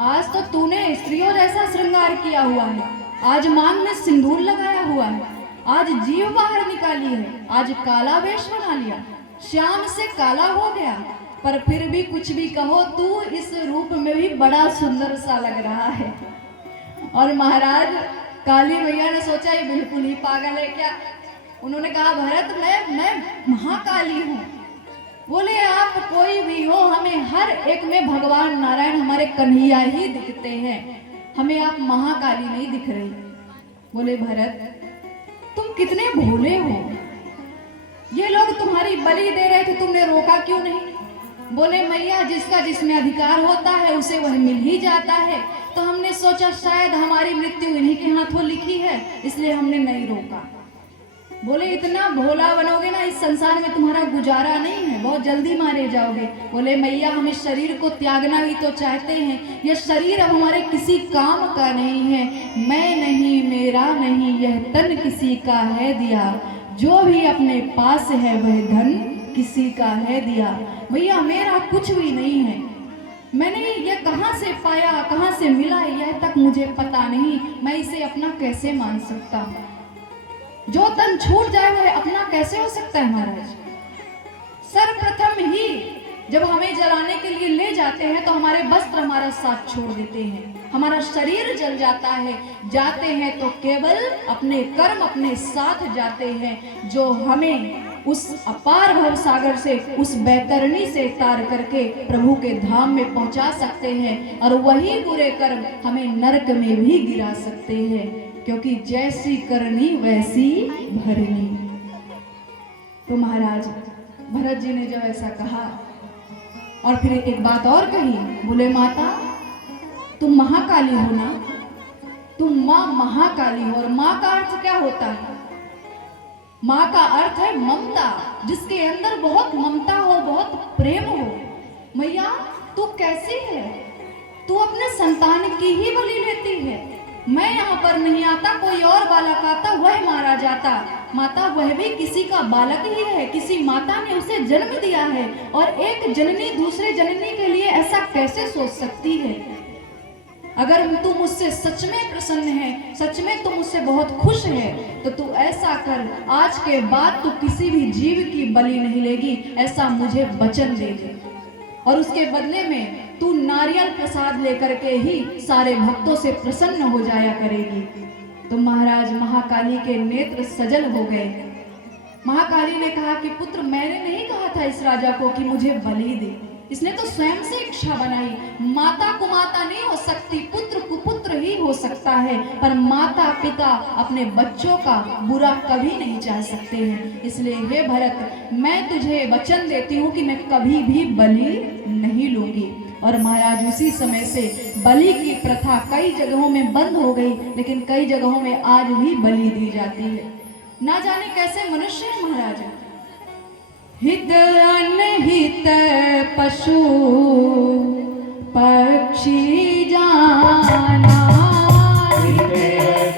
आज तो तूने स्त्रियों जैसा श्रृंगार किया हुआ है, आज मांग में सिंदूर लगाया हुआ है, आज जीव बाहर निकाली है, आज काला वेश बना लिया, श्याम से काला हो गया, पर फिर भी कुछ भी कहो तू इस रूप में भी बड़ा सुंदर सा लग रहा है। और महाराज काली मैया ने सोचा ये बिल्कुल ही पागल है क्या। उन्होंने कहा भरत मैं महाकाली हूँ। बोले आप कोई भी हो, हमें हर एक में भगवान नारायण हमारे कन्हैया ही दिखते हैं, हमें आप महाकाली नहीं दिख रही। बोले भरत तुम कितने भोले हो, ये लोग तुम्हारी बलि दे रहे थे, तुमने रोका क्यों नहीं। बोले मैया जिसका जिसमें अधिकार होता है उसे वह मिल ही जाता है, तो हमने सोचा शायद हमारी मृत्यु इन्हीं के हाथों लिखी है, इसलिए हमने नहीं रोका। बोले इतना भोला बनोगे ना इस संसार में तुम्हारा गुजारा नहीं है, बहुत जल्दी मारे जाओगे। बोले मैया हम इस शरीर को त्यागना ही तो चाहते हैं, यह शरीर अब हमारे किसी काम का नहीं है, मैं नहीं मेरा नहीं यह तन किसी का है दिया, जो भी अपने पास है वह धन किसी का है दिया। भैया मेरा कुछ भी नहीं है, मैंने ये कहाँ से पाया कहाँ से मिला यह तक मुझे पता नहीं, मैं इसे अपना कैसे मान सकता हूँ। जो तन छूट जाए वह अपना कैसे हो सकता है महाराज। सर्वप्रथम ही जब हमें जलाने के लिए ले जाते हैं तो हमारे वस्त्र हमारा साथ छोड़ देते हैं, हमारा शरीर जल जाता है, जाते हैं तो केवल अपने कर्म अपने साथ जाते हैं, जो हमें उस अपार भव सागर से उस बैतरणी से तार करके प्रभु के धाम में पहुंचा सकते हैं, और वही बुरे कर्म हमें नरक में भी गिरा सकते हैं, क्योंकि जैसी करनी वैसी भरनी। तो महाराज भरत जी ने जब ऐसा कहा और फिर एक बात और कही, बोले माता तुम महाकाली हो ना, तुम माँ महाकाली हो। और माँ का अर्थ क्या होता है, माँ का अर्थ है ममता, जिसके अंदर बहुत ममता हो बहुत प्रेम हो। मैया तू कैसी है, तू अपने संतान की ही बलि लेती है, मैं यहाँ पर नहीं आता कोई और बालक आता वह मारा जाता। माता वह भी किसी का बालक ही है, किसी माता ने उसे जन्म दिया है, और एक जननी दूसरे जननी के लिए ऐसा कैसे सोच सकती है। अगर तू मुझसे सच में प्रसन्न है, सच में तू मुझसे बहुत खुश है, तो तू ऐसा कर, आज के बाद तू किसी भी जीव की बलि नहीं लेगी, ऐसा मुझे वचन दे दे, और उसके बदले में तू नारियल प्रसाद लेकर के ही सारे भक्तों से प्रसन्न हो जाया करेगी। तो महाराज महाकाली के नेत्र सजल हो गए। महाकाली ने कहा कि पुत्र मैंने नहीं कहा था इस राजा को कि मुझे बलि दे, इसने तो स्वयं से इच्छा बनाई। माता कुमाता नहीं हो सकती, पुत्र कुपुत्र ही हो सकता है, पर माता पिता अपने बच्चों का बुरा कभी नहीं चाह सकते हैं। इसलिए हे भरत मैं तुझे वचन देती हूँ कि मैं कभी भी बलि नहीं लूंगी। और महाराज उसी समय से बलि की प्रथा कई जगहों में बंद हो गई, लेकिन कई जगहों में आज भी बलि दी जाती है। ना जाने कैसे मनुष्य है महाराज। हित अनहित पशु पक्षी जाना, हित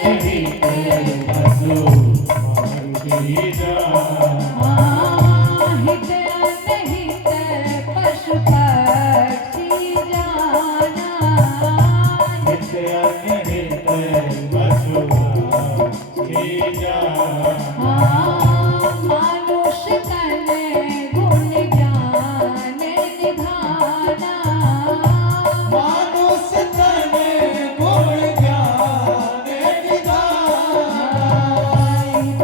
अनहित पशु पक्षी जाना, हित अनहित पशु पक्षी जाना, हित अनहित पशु पक्षी जाना, मानुष तन गुण ज्ञान निधाना, मानुष तन गुण ज्ञान निधाना, हित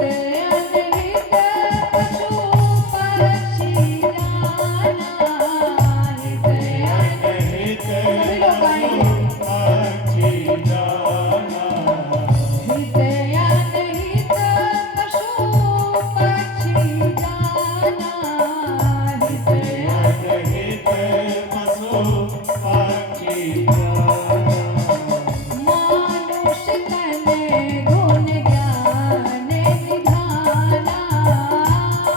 अनहित पशु पक्षी जाना, हित अनहित सभी लोग आएंगे। पक्षी जाना, हित अनहित पशु पक्षी जाना, हित अनहित पशु पक्षी जाना, मानुष तन गुण ज्ञान निधाना,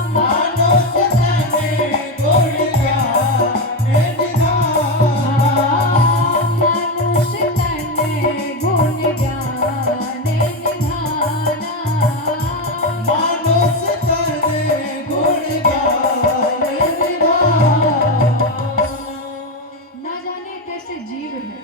मानुष तन गुण ज्ञान निधाना, मानुष तन गुण ज्ञान निधाना, मानुष तन गुण ज्ञान निधाना। ना जाने कैसे जीव है,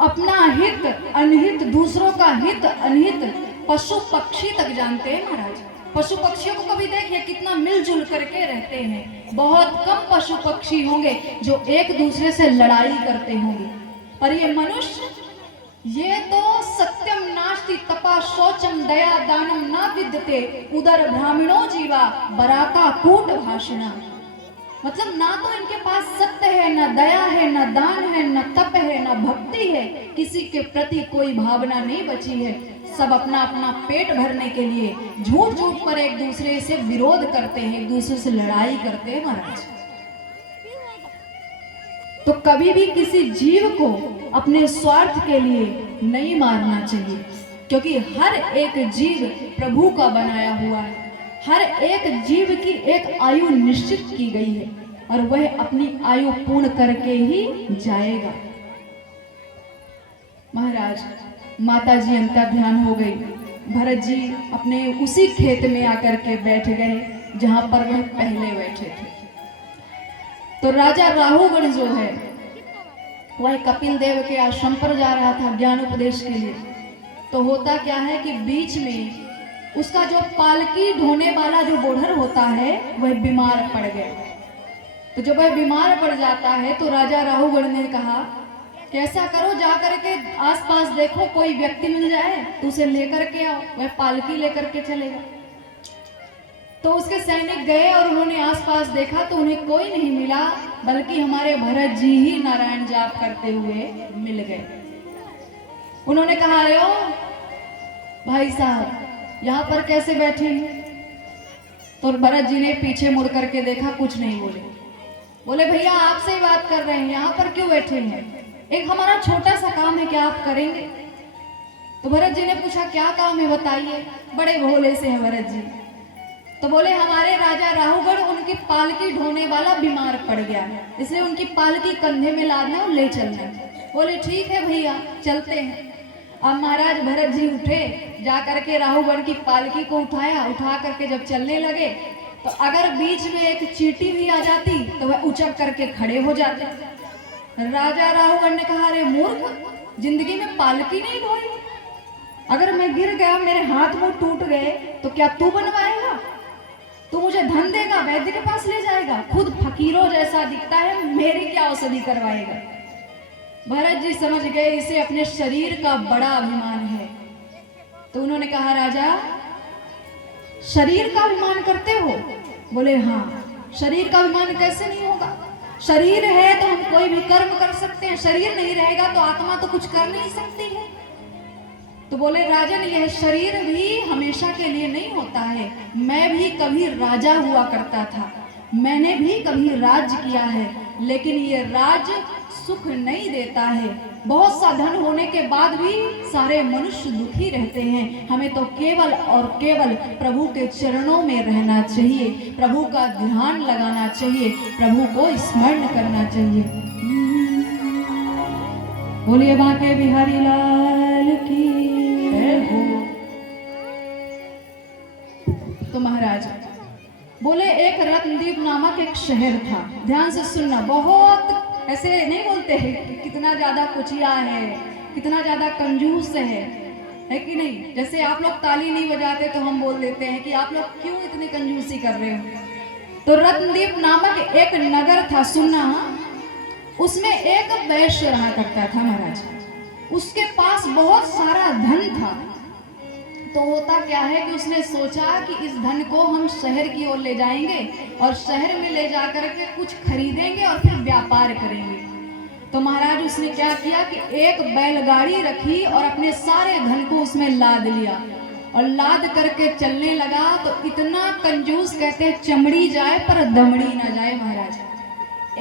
अपना हित अनहित, दूसरों का हित अनहित पशु पक्षी तक जानते हैं महाराज। पशु पक्षियों को कभी देखिए कितना मिलजुल करके रहते हैं। बहुत कम पशु पक्षी होंगे जो एक दूसरे से लड़ाई करते होंगे, पर ये मनुष्य, ये तो सत्यम नास्ति तपा शौचम दया दानम न विद्यते उदर ब्राह्मणो जीवा बराका कूट भाषणा। मतलब ना तो इनके पास सत्य है, ना दया है, ना दान है, ना तप है, ना भक्ति है, किसी के प्रति कोई भावना नहीं बची है। सब अपना अपना पेट भरने के लिए झूठ झूठ पर एक दूसरे से विरोध करते हैं, एक दूसरे से लड़ाई करते हैं महाराज। तो कभी भी किसी जीव को अपने स्वार्थ के लिए नहीं मारना चाहिए, क्योंकि हर एक जीव प्रभु का बनाया हुआ है। हर एक जीव की एक आयु निश्चित की गई है और वह अपनी आयु पूर्ण करके ही जाएगा। महाराज, माता जी अंतर ध्यान हो गई। भरत जी अपने उसी खेत में आकर के बैठ गए जहां पर वह पहले बैठे थे। तो राजा राहुगण जो है वह कपिल देव के आश्रम पर जा रहा था ज्ञान उपदेश के लिए। तो होता क्या है कि बीच में उसका जो पालकी ढोने वाला जो बोढ़र होता है वह बीमार पड़ गया। तो जब वह बीमार पड़ जाता है तो राजा राहुगण ने कहा कि ऐसा करो, जा करके आसपास देखो कोई व्यक्ति मिल जाए तो उसे लेकर के आओ, वह पालकी लेकर के चलेगा। तो उसके सैनिक गए और उन्होंने आसपास देखा तो उन्हें कोई नहीं मिला, बल्कि हमारे भरत जी ही नारायण जाप करते हुए मिल गए। उन्होंने कहा, अरे ओ भाई साहब, यहाँ पर कैसे बैठे हैं? तो भरत जी ने पीछे मुड़ करके देखा, कुछ नहीं बोले। बोले, भैया आपसे ही बात कर रहे हैं, यहाँ पर क्यों बैठे हैं? एक हमारा छोटा सा काम है, क्या आप करेंगे? तो भरत जी ने पूछा, क्या काम है बताइए। बड़े भोले से हैं भरत जी। तो बोले, हमारे राजा राहुगढ़, उनकी पालकी ढोने वाला बीमार पड़ गया, इसलिए उनकी पालकी कंधे में लादना और ले चलना। बोले, ठीक है भैया, चलते हैं। अब महाराज भरत जी उठे, जा करके राहुगढ़ की पालकी को उठाया, उठा करके जब चलने लगे तो अगर बीच में एक चींटी भी आ जाती तो वह उचक करके खड़े हो जाते। राजा राहुगढ़ ने कहा, अरे मूर्ख, जिंदगी में पालकी नहीं ढोई? अगर मैं गिर गया, मेरे हाथ मुंह टूट गए तो क्या तू बनवाएगा? तू मुझे धन देगा, वैद्य के पास ले जाएगा, खुद फकीरों जैसा दिखता है, मेरी क्या औषधि करवाएगा? भरत जी समझ गए इसे अपने शरीर का बड़ा अभिमान है। तो उन्होंने कहा, राजा शरीर का अभिमान करते हो? बोले, हाँ। शरीर का अभिमान कैसे नहीं होगा? शरीर है तो हम कोई भी कर्म कर सकते हैं, शरीर नहीं रहेगा तो आत्मा तो कुछ कर नहीं सकती है। तो बोले, राजन, यह शरीर भी हमेशा के लिए नहीं होता है। मैं भी कभी राजा हुआ करता था, मैंने भी कभी राज्य किया है, लेकिन ये राज्य सुख नहीं देता है। बहुत सा धन होने के बाद भी सारे मनुष्य दुखी रहते हैं। हमें तो केवल और केवल प्रभु के चरणों में रहना चाहिए, प्रभु का ध्यान लगाना चाहिए, प्रभु को स्मरण करना चाहिए। बोलिए बांके बिहारी लाल की जय हो। तो महाराज बोले एक रत्नदीप नामक एक शहर था। ध्यान से सुनना, बहुत ऐसे नहीं बोलते हैं कि कितना ज्यादा कुचिया है, कितना ज्यादा कंजूस है कि नहीं। जैसे आप लोग ताली नहीं बजाते तो हम बोल देते हैं कि आप लोग क्यों इतनी कंजूसी कर रहे हो। तो रत्नदीप नामक एक नगर था, सुनना, उसमें एक वैश्य रहा करता था महाराज। उसके पास बहुत सारा धन था। तो होता क्या है कि उसने सोचा कि इस धन को हम शहर की ओर ले जाएंगे और शहर में ले जाकर के कुछ खरीदेंगे और फिर व्यापार करेंगे। तो महाराज उसने क्या किया कि एक बैलगाड़ी रखी और अपने सारे धन को उसमें लाद लिया और लाद करके चलने लगा। तो इतना कंजूस, कहते हैं चमड़ी जाए पर दमड़ी ना जाए महाराज।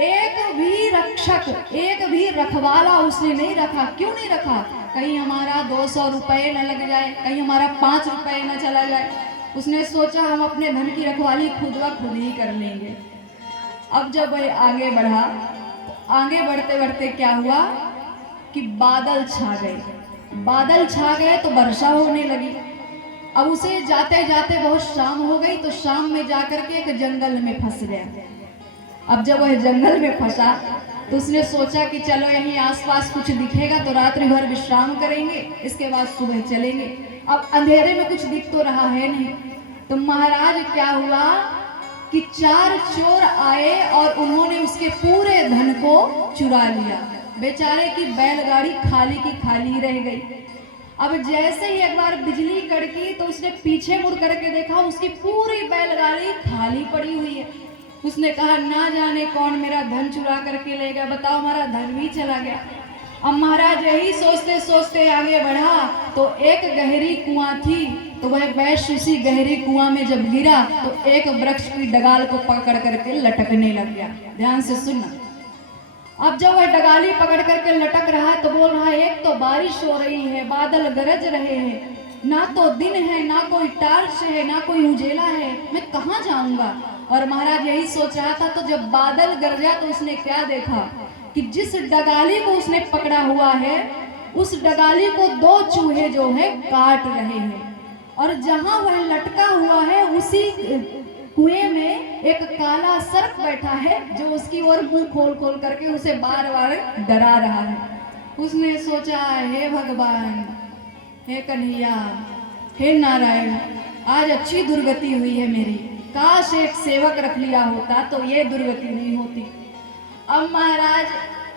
एक भी रक्षक, एक भी रखवाला उसने नहीं रखा। क्यों नहीं रखा? कहीं हमारा 200 रुपये न लग जाए, कहीं हमारा 5 रुपये न चला जाए। उसने सोचा हम अपने धन की रखवाली खुद व खुद ही कर लेंगे। अब जब वह आगे बढ़ा, तो आगे बढ़ते बढ़ते क्या हुआ कि बादल छा गए। बादल छा गए तो वर्षा होने लगी। अब उसे जाते जाते बहुत शाम हो गई, तो शाम में जाकर के एक जंगल में फंस गया। अब जब वह जंगल में फंसा तो उसने सोचा कि चलो यहीं आसपास कुछ दिखेगा तो रात्रि भर विश्राम करेंगे, इसके बाद सुबह चलेंगे। अब अंधेरे में कुछ दिख तो रहा है नहीं। तो महाराज क्या हुआ कि 4 चोर आए और उन्होंने उसके पूरे धन को चुरा लिया। बेचारे की बैलगाड़ी खाली की खाली रह गई। अब जैसे ही एक बार बिजली कड़की तो उसने पीछे मुड़ करके देखा, उसकी पूरी बैलगाड़ी खाली पड़ी हुई है। उसने कहा ना जाने कौन मेरा धन चुरा करके ले गया, बताओ हमारा धन भी चला गया। अब महाराज यही सोचते सोचते आगे बढ़ा तो एक गहरी कुआं थी। तो वह वैश्य उसी गहरी कुआं में जब गिरा तो एक वृक्ष की डगाल को पकड़ करके लटकने लग गया। ध्यान से सुनना, अब जब वह डगाली पकड़ करके लटक रहा है तो बोल रहा है एक तो बारिश हो रही है, बादल गरज रहे हैं, ना तो दिन है, ना कोई टार्च है, ना कोई उजेला है, मैं कहाँ जाऊंगा। और महाराज यही सोच रहा था। तो जब बादल गरजा तो उसने क्या देखा कि जिस डगाली को उसने पकड़ा हुआ है उस डगाली को 2 चूहे जो है काट रहे हैं। और जहां वह लटका हुआ है उसी कुएं में एक काला सर्प बैठा है जो उसकी ओर मुंह खोल खोल करके उसे बार बार डरा रहा है। उसने सोचा हे भगवान, हे कन्हैया, हे नारायण, आज अच्छी दुर्गति हुई है मेरी। काश एक सेवक रख लिया होता तो ये दुर्गति नहीं होती। अब महाराज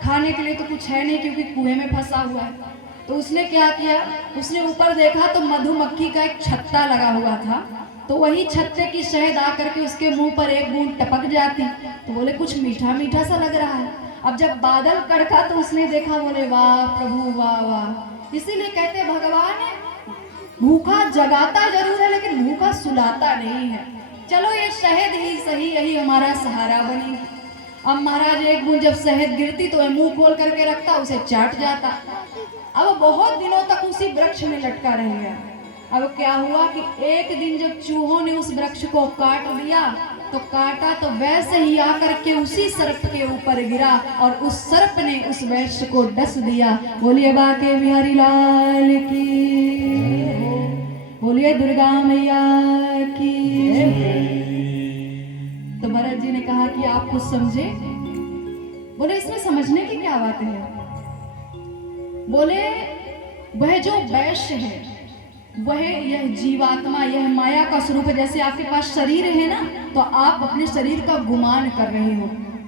खाने के लिए तो कुछ है नहीं क्योंकि कुएं में फंसा हुआ है। तो उसने क्या किया, उसने ऊपर देखा तो मधुमक्खी का एक छत्ता लगा हुआ था। तो वही छत्ते की शहद आकर के उसके मुंह पर एक बूंद टपक जाती। तो बोले कुछ मीठा मीठा सा लग रहा है। अब जब बादल कड़का तो उसने देखा, बोले वाह प्रभु वाह वाह। इसीलिए कहते भगवान भूखा जगाता जरूर है लेकिन भूखा सुलाता नहीं है। चलो ये शहद ही सही, यही हमारा सहारा बनी। अब महाराज एक बूंद जब शहद गिरती तो वह मुंह खोल करके रखता, उसे चाट जाता। अब बहुत दिनों तक उसी वृक्ष में लटका रह गया। अब क्या हुआ कि एक दिन जब चूहों ने उस वृक्ष को काट दिया तो काटा तो वैसे ही आकर के उसी सर्प के ऊपर गिरा और उस सर्प ने उस वैश्य को डस दिया। बोलिए बांके बिहारी लाल की, बोलिए दुर्गा मैया की। तो भरत जी ने कहा कि आप कुछ समझे। बोले इसमें समझने की क्या बात है। बोले वह जो वैश्य है वह यह जीवात्मा, यह माया का स्वरूप है। जैसे आपके पास शरीर है ना, तो आप अपने शरीर का गुमान कर रहे हो,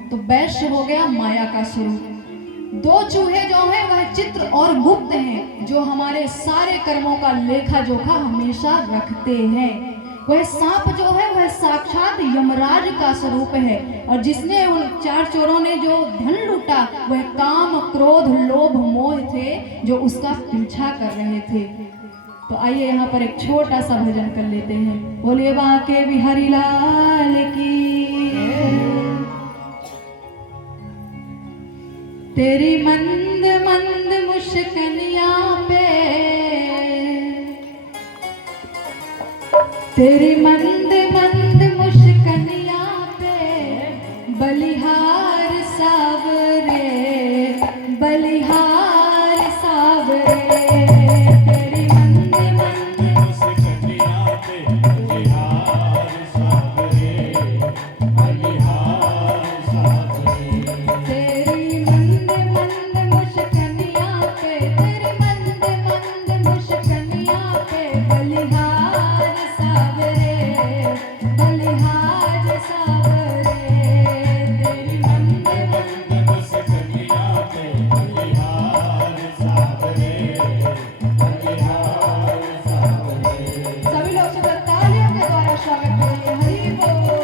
तो वैश्य हो गया माया का स्वरूप। 2 चूहे जो हैं वह चित्र और गुप्त हैं, जो हमारे सारे कर्मों का लेखा जोखा हमेशा रखते हैं। वह सांप जो है वह साक्षात यमराज का स्वरूप है। और जिसने उन 4 चोरों ने जो धन लूटा वह काम, क्रोध, लोभ, मोह थे जो उसका पीछा कर रहे थे। तो आइए यहाँ पर एक छोटा सा भजन कर लेते हैं। बोलिए बांके बिहारी लाल की। तेरी मंद मंद मुस्कनिया पे, तेरी मंद मंद मुस्कनिया पे बलिहार सावरे, बलिहार सावरे। तेरी मंद मंद मुस्कनिया पे बलिहार सावरे, बलिहार सावरे। तेरी मंद मंद मुस्कनिया पे, तेरी मंद मंद मुस्कनिया पे बलिहार सावरे, बलिहार सावरे। तेरी मंद मंद मुस्कनिया पे बलिहार सावरे, बलिहार सावरे। सभी लोग से तालियों के द्वारा स्वागत करेंगे। हरि बोल।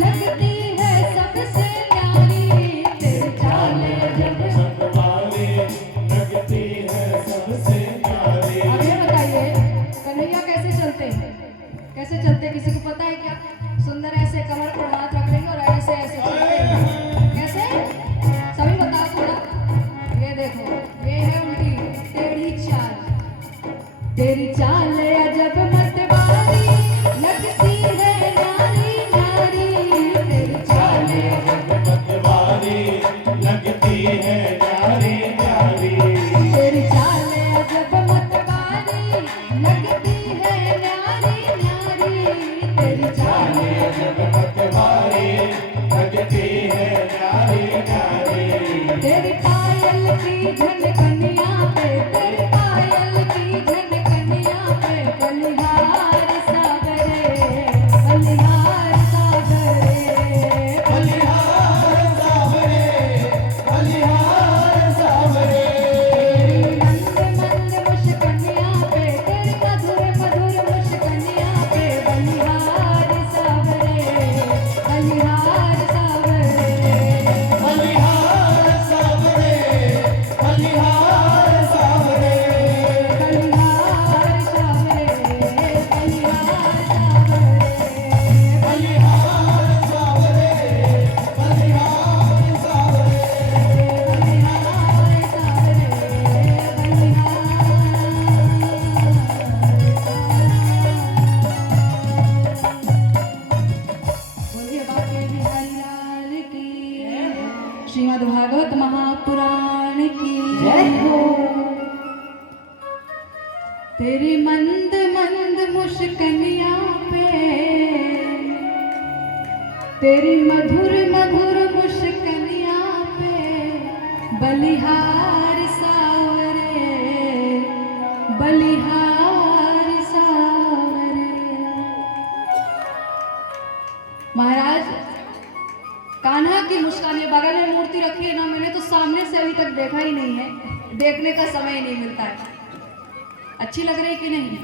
लगती है सबसे प्यारी तेरी चाल अजब। सतवारी लगती है सबसे प्यारी। अब ये बताइए कन्हैया कैसे चलते हैं? कैसे चलते किसी को पता है क्या? सुंदर ऐसे कमर पर हाथ रख लेंगे और ऐसे ऐसे चलते हैं। कैसे? सभी बताओ थोड़ा। ये देखो, ये है उनकी टेढ़ी चाल। तेरी चाल अजब मतवारी लगती है नारी नारी तेरी चाल अजब। सतवारी लगती है प्यारी प्यारी। तेरी चाल अजब मतवारी लगती है नारी नारी तेरी चाल जब मतवारी लगती है प्यारी प्यारी। तेरी पायल की झनकनिया पे तेरी पायल की झनकनिया पे बलिहार सागरे बलिहार सागरे बलिहार सावरे बलिहार सावरे। तेरी मंद मंद मुस्कनिया पे तेरी मधुर मधुर मुस्कनिया पे बलिहार सागरे बलिहार सागरे बलिहार सावरे बलिहार सावरे। बलिहार सागरे बलिहार सागरे बलिहार सावरे बलिहार सावरे। श्रीमद् भागवत महापुराण की जय हो। तेरी मंद मंद मुस्कनिया पे तेरी मधुर मधुर मुस्कनिया पे बलिहार सावरे बलिहार सावरे। महाराज कान्हा की मुस्कान, ये बगल में मूर्ति रखी है ना, मैंने तो सामने से अभी तक देखा ही नहीं है, देखने का समय ही नहीं मिलता है। अच्छी लग रही कि नहीं?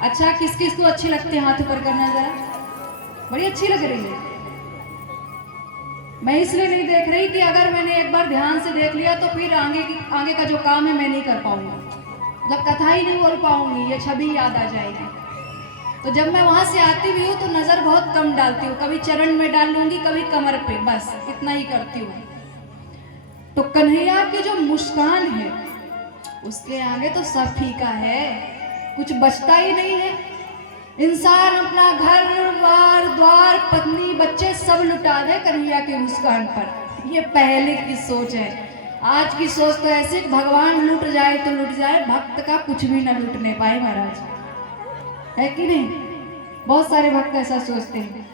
अच्छा, किस किस को अच्छी लगती है हाथ ऊपर करना जरा। बड़ी अच्छी लग रही है। मैं इसलिए नहीं देख रही कि अगर मैंने एक बार ध्यान से देख लिया तो फिर आगे का जो काम है मैं नहीं कर पाऊंगा, मतलब कथा ही नहीं बोल पाऊंगी, ये छवि याद आ जाएगी। तो जब मैं वहां से आती भी हूँ तो नजर बहुत कम डालती हूँ, कभी चरण में डाल लूंगी, कभी कमर पे, बस इतना ही करती हूँ। तो कन्हैया की जो मुस्कान है उसके आगे तो सब फीका है, कुछ बचता ही नहीं है। इंसान अपना घर बार द्वार पत्नी बच्चे सब लुटा दे कन्हैया की मुस्कान पर। ये पहले की सोच है। आज की सोच तो ऐसी, भगवान लुट जाए तो लुट जाए, भक्त का कुछ भी ना लुटने पाए महाराज, है कि नहीं? बहुत सारे भक्त ऐसा सोचते हैं।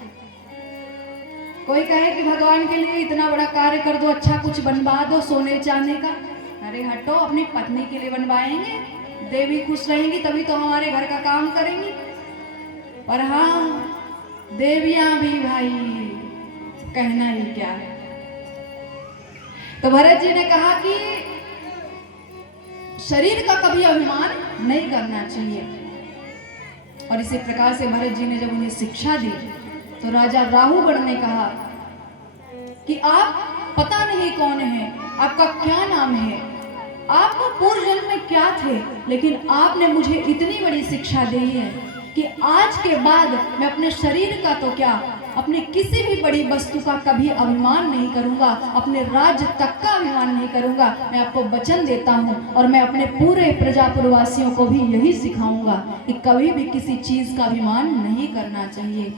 कोई कहे कि भगवान के लिए इतना बड़ा कार्य कर दो, अच्छा कुछ बनवा दो सोने चांदी का। अरे हटो, अपनी पत्नी के लिए बनवाएंगे, देवी खुश रहेंगी तभी तो हमारे घर का काम करेंगी। और हाँ, देवियां भी भाई कहना ही क्या है। तो भरत जी ने कहा कि शरीर का कभी अभिमान नहीं करना चाहिए। और इसी प्रकार से भरत जी ने जब उन्हें शिक्षा दी तो राजा राहुगण ने कहा कि आप पता नहीं कौन है, आपका क्या नाम है, आप पूर्व जन्म में क्या थे, लेकिन आपने मुझे इतनी बड़ी शिक्षा दी है कि आज के बाद मैं अपने शरीर का तो क्या, अपने किसी भी बड़ी वस्तु का कभी अभिमान नहीं करूंगा, अपने राज्य तक का अभिमान नहीं करूंगा। मैं आपको वचन देता हूं और मैं अपने पूरे प्रजापुरवासियों को भी यही सिखाऊंगा कि कभी भी किसी चीज का अभिमान नहीं करना चाहिए।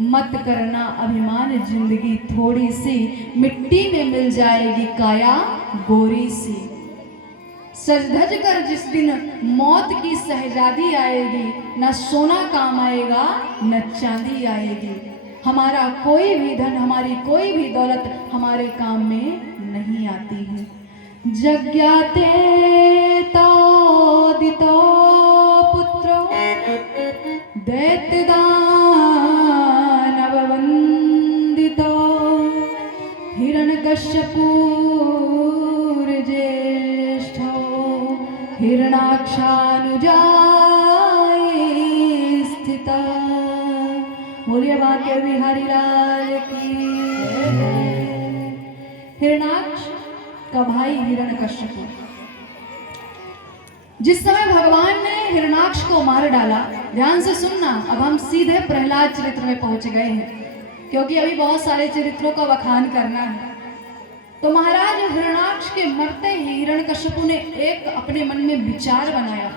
मत करना अभिमान, जिंदगी थोड़ी सी मिट्टी में मिल जाएगी काया गोरी सी। सज धज कर जिस दिन मौत की शहजादी आएगी, न सोना काम आएगा न चांदी आएगी। हमारा कोई भी धन, हमारी कोई भी दौलत हमारे काम में नहीं आती है। जज्ञाते तोदितो पुत्रो दैत्यदानववन्दितो हिरण्यकश्यपुर्ज्येष्ठो हिरणाक्षानुजाये स्थिता। बोलिए बांके बिहारी लाल की हिरणाक्ष का भाई हिरण्यकश्यप। जिस समय भगवान ने हिरणाक्ष को मार डाला, ध्यान से सुनना, अब हम सीधे प्रहलाद चरित्र में पहुंच गए हैं, क्योंकि अभी बहुत सारे चरित्रों का बखान करना है। तो महाराज हिरणाक्ष के मरते ही हिरण्यकश्यप ने एक अपने मन में विचार बनाया।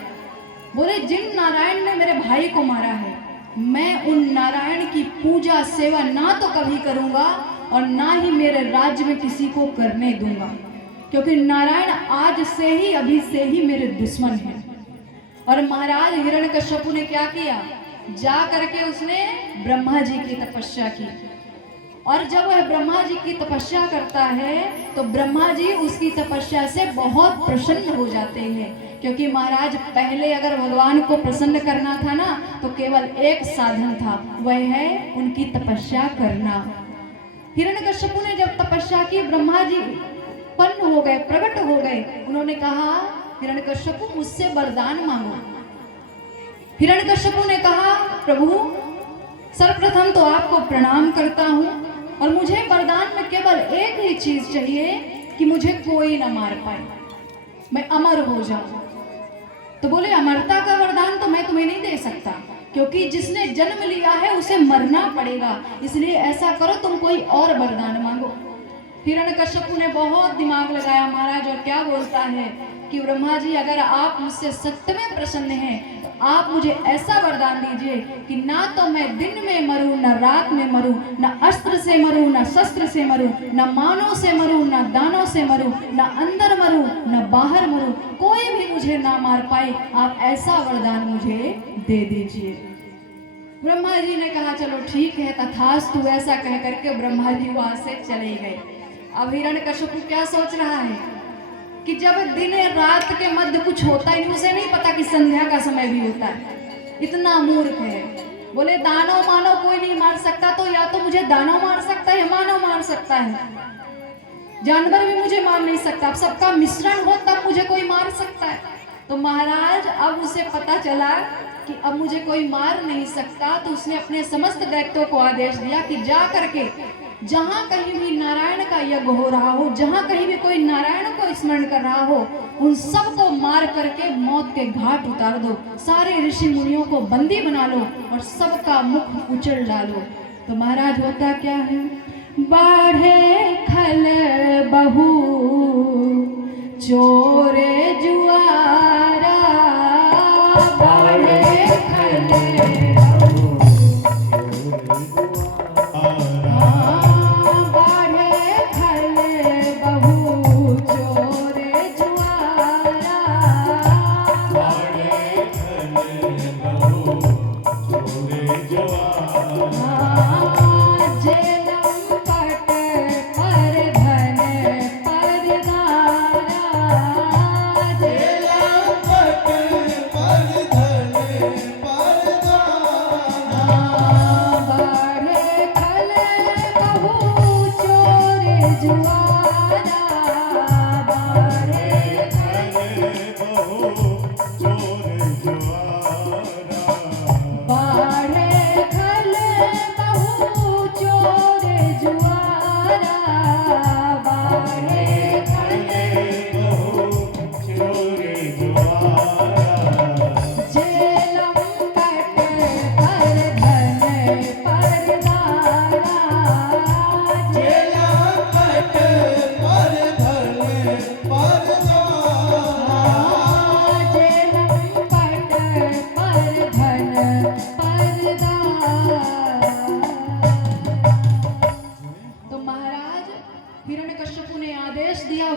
बोले, जिन नारायण ने मेरे भाई को मारा है, मैं उन नारायण की पूजा सेवा ना तो कभी करूंगा और ना ही मेरे राज्य में किसी को करने दूंगा, क्योंकि नारायण आज से ही, अभी से ही मेरे दुश्मन हैं। और महाराज हिरण्यकश्यप ने क्या किया, जा करके उसने ब्रह्मा जी की तपस्या की। और जब वह ब्रह्मा जी की तपस्या करता है तो ब्रह्मा जी उसकी तपस्या से बहुत प्रसन्न हो जाते हैं, क्योंकि महाराज पहले अगर भगवान को प्रसन्न करना था ना, तो केवल एक साधन था, वह है उनकी तपस्या करना। हिरण्यकश्यप ने जब तपस्या की, ब्रह्मा जी उत्पन्न हो गए, प्रकट हो गए। उन्होंने कहा, हिरण्यकश्यप मुझसे वरदान मांगो। हिरण्यकश्यप ने कहा, प्रभु सर्वप्रथम तो आपको प्रणाम करता हूँ और मुझे वरदान में केवल एक ही चीज चाहिए कि मुझे कोई न मार पाए, मैं अमर हो जाऊं। तो बोले, अमरता का वरदान तो मैं तुम्हें नहीं दे सकता, क्योंकि जिसने जन्म लिया है उसे मरना पड़ेगा, इसलिए ऐसा करो तुम कोई और वरदान मांगो। हिरण्यकश्यप ने बहुत दिमाग लगाया महाराज, और क्या बोलता है कि ब्रह्मा जी, अगर आप मुझसे सत्य में प्रसन्न हैं तो आप मुझे ऐसा वरदान दीजिए कि ना तो मैं दिन में मरूं, न रात में मरूं, न अस्त्र से मरूं, न शस्त्र से मरूं, न मानव से मरूं, न दानों से मरूं, न अंदर मरूं, न बाहर मरूं, कोई भी मुझे ना मार पाए, आप ऐसा वरदान मुझे दे दीजिए। ब्रह्मा जी ने कहा, चलो ठीक है, तथास्तु। ऐसा कह करके ब्रह्मा जी वहां से चले गए। अब हिरण्यकश्यप क्या सोच रहा है कि जब दिन रात के मध्य कुछ होता ही नहीं, उसे नहीं पता कि संध्या का समय भी होता है, इतना मूर्ख है। बोले, दानव मानव कोई नहीं मार सकता, तो या तो मुझे दानव मार सकता है या मानव मार सकता है, जानवर भी मुझे मार नहीं सकता, अब सबका मिश्रण हो तब मुझे कोई मार सकता है। तो महाराज अब उसे पता चला कि अब मुझे कोई मार नहीं सकता, तो उसने अपने समस्त दैत्यों को आदेश दिया कि जा करके जहां कहीं भी नारायण का यज्ञ हो रहा हो, जहां कहीं भी कोई नारायण को स्मरण कर रहा हो, उन सबको मार करके मौत के घाट उतार दो, सारे ऋषि मुनियों को बंदी बना लो और सबका मुख उचल डालो। तो महाराज होता क्या है, बाढ़े खल बहू चोरे जुआरा, बाढ़े खल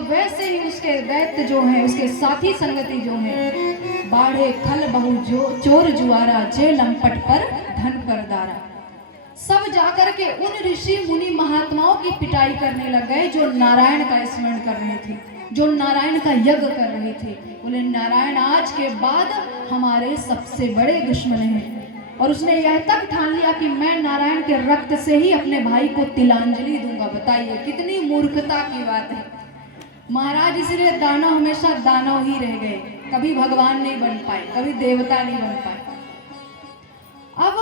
वैसे ही उसके दैत्य जो हैं, उसके साथी संगति जो हैं, बाढ़े खल बहु जो चोर जुआरा, जे लंपट पर धन कर दारा, सब जाकर के उन ऋषि मुनि महात्माओं की पिटाई करने लग गए जो नारायण का स्मरण कर रहे थे, जो नारायण का यज्ञ कर रहे थे। बोले, नारायण आज के बाद हमारे सबसे बड़े दुश्मन हैं। और उसने यह तक ठान लिया कि मैं नारायण के रक्त से ही अपने भाई को तिलांजलि दूंगा। बताइए कितनी मूर्खता की बात है महाराज। इसलिए दानव हमेशा दानव ही रह गए, कभी भगवान नहीं बन पाए, कभी देवता नहीं बन पाए। अब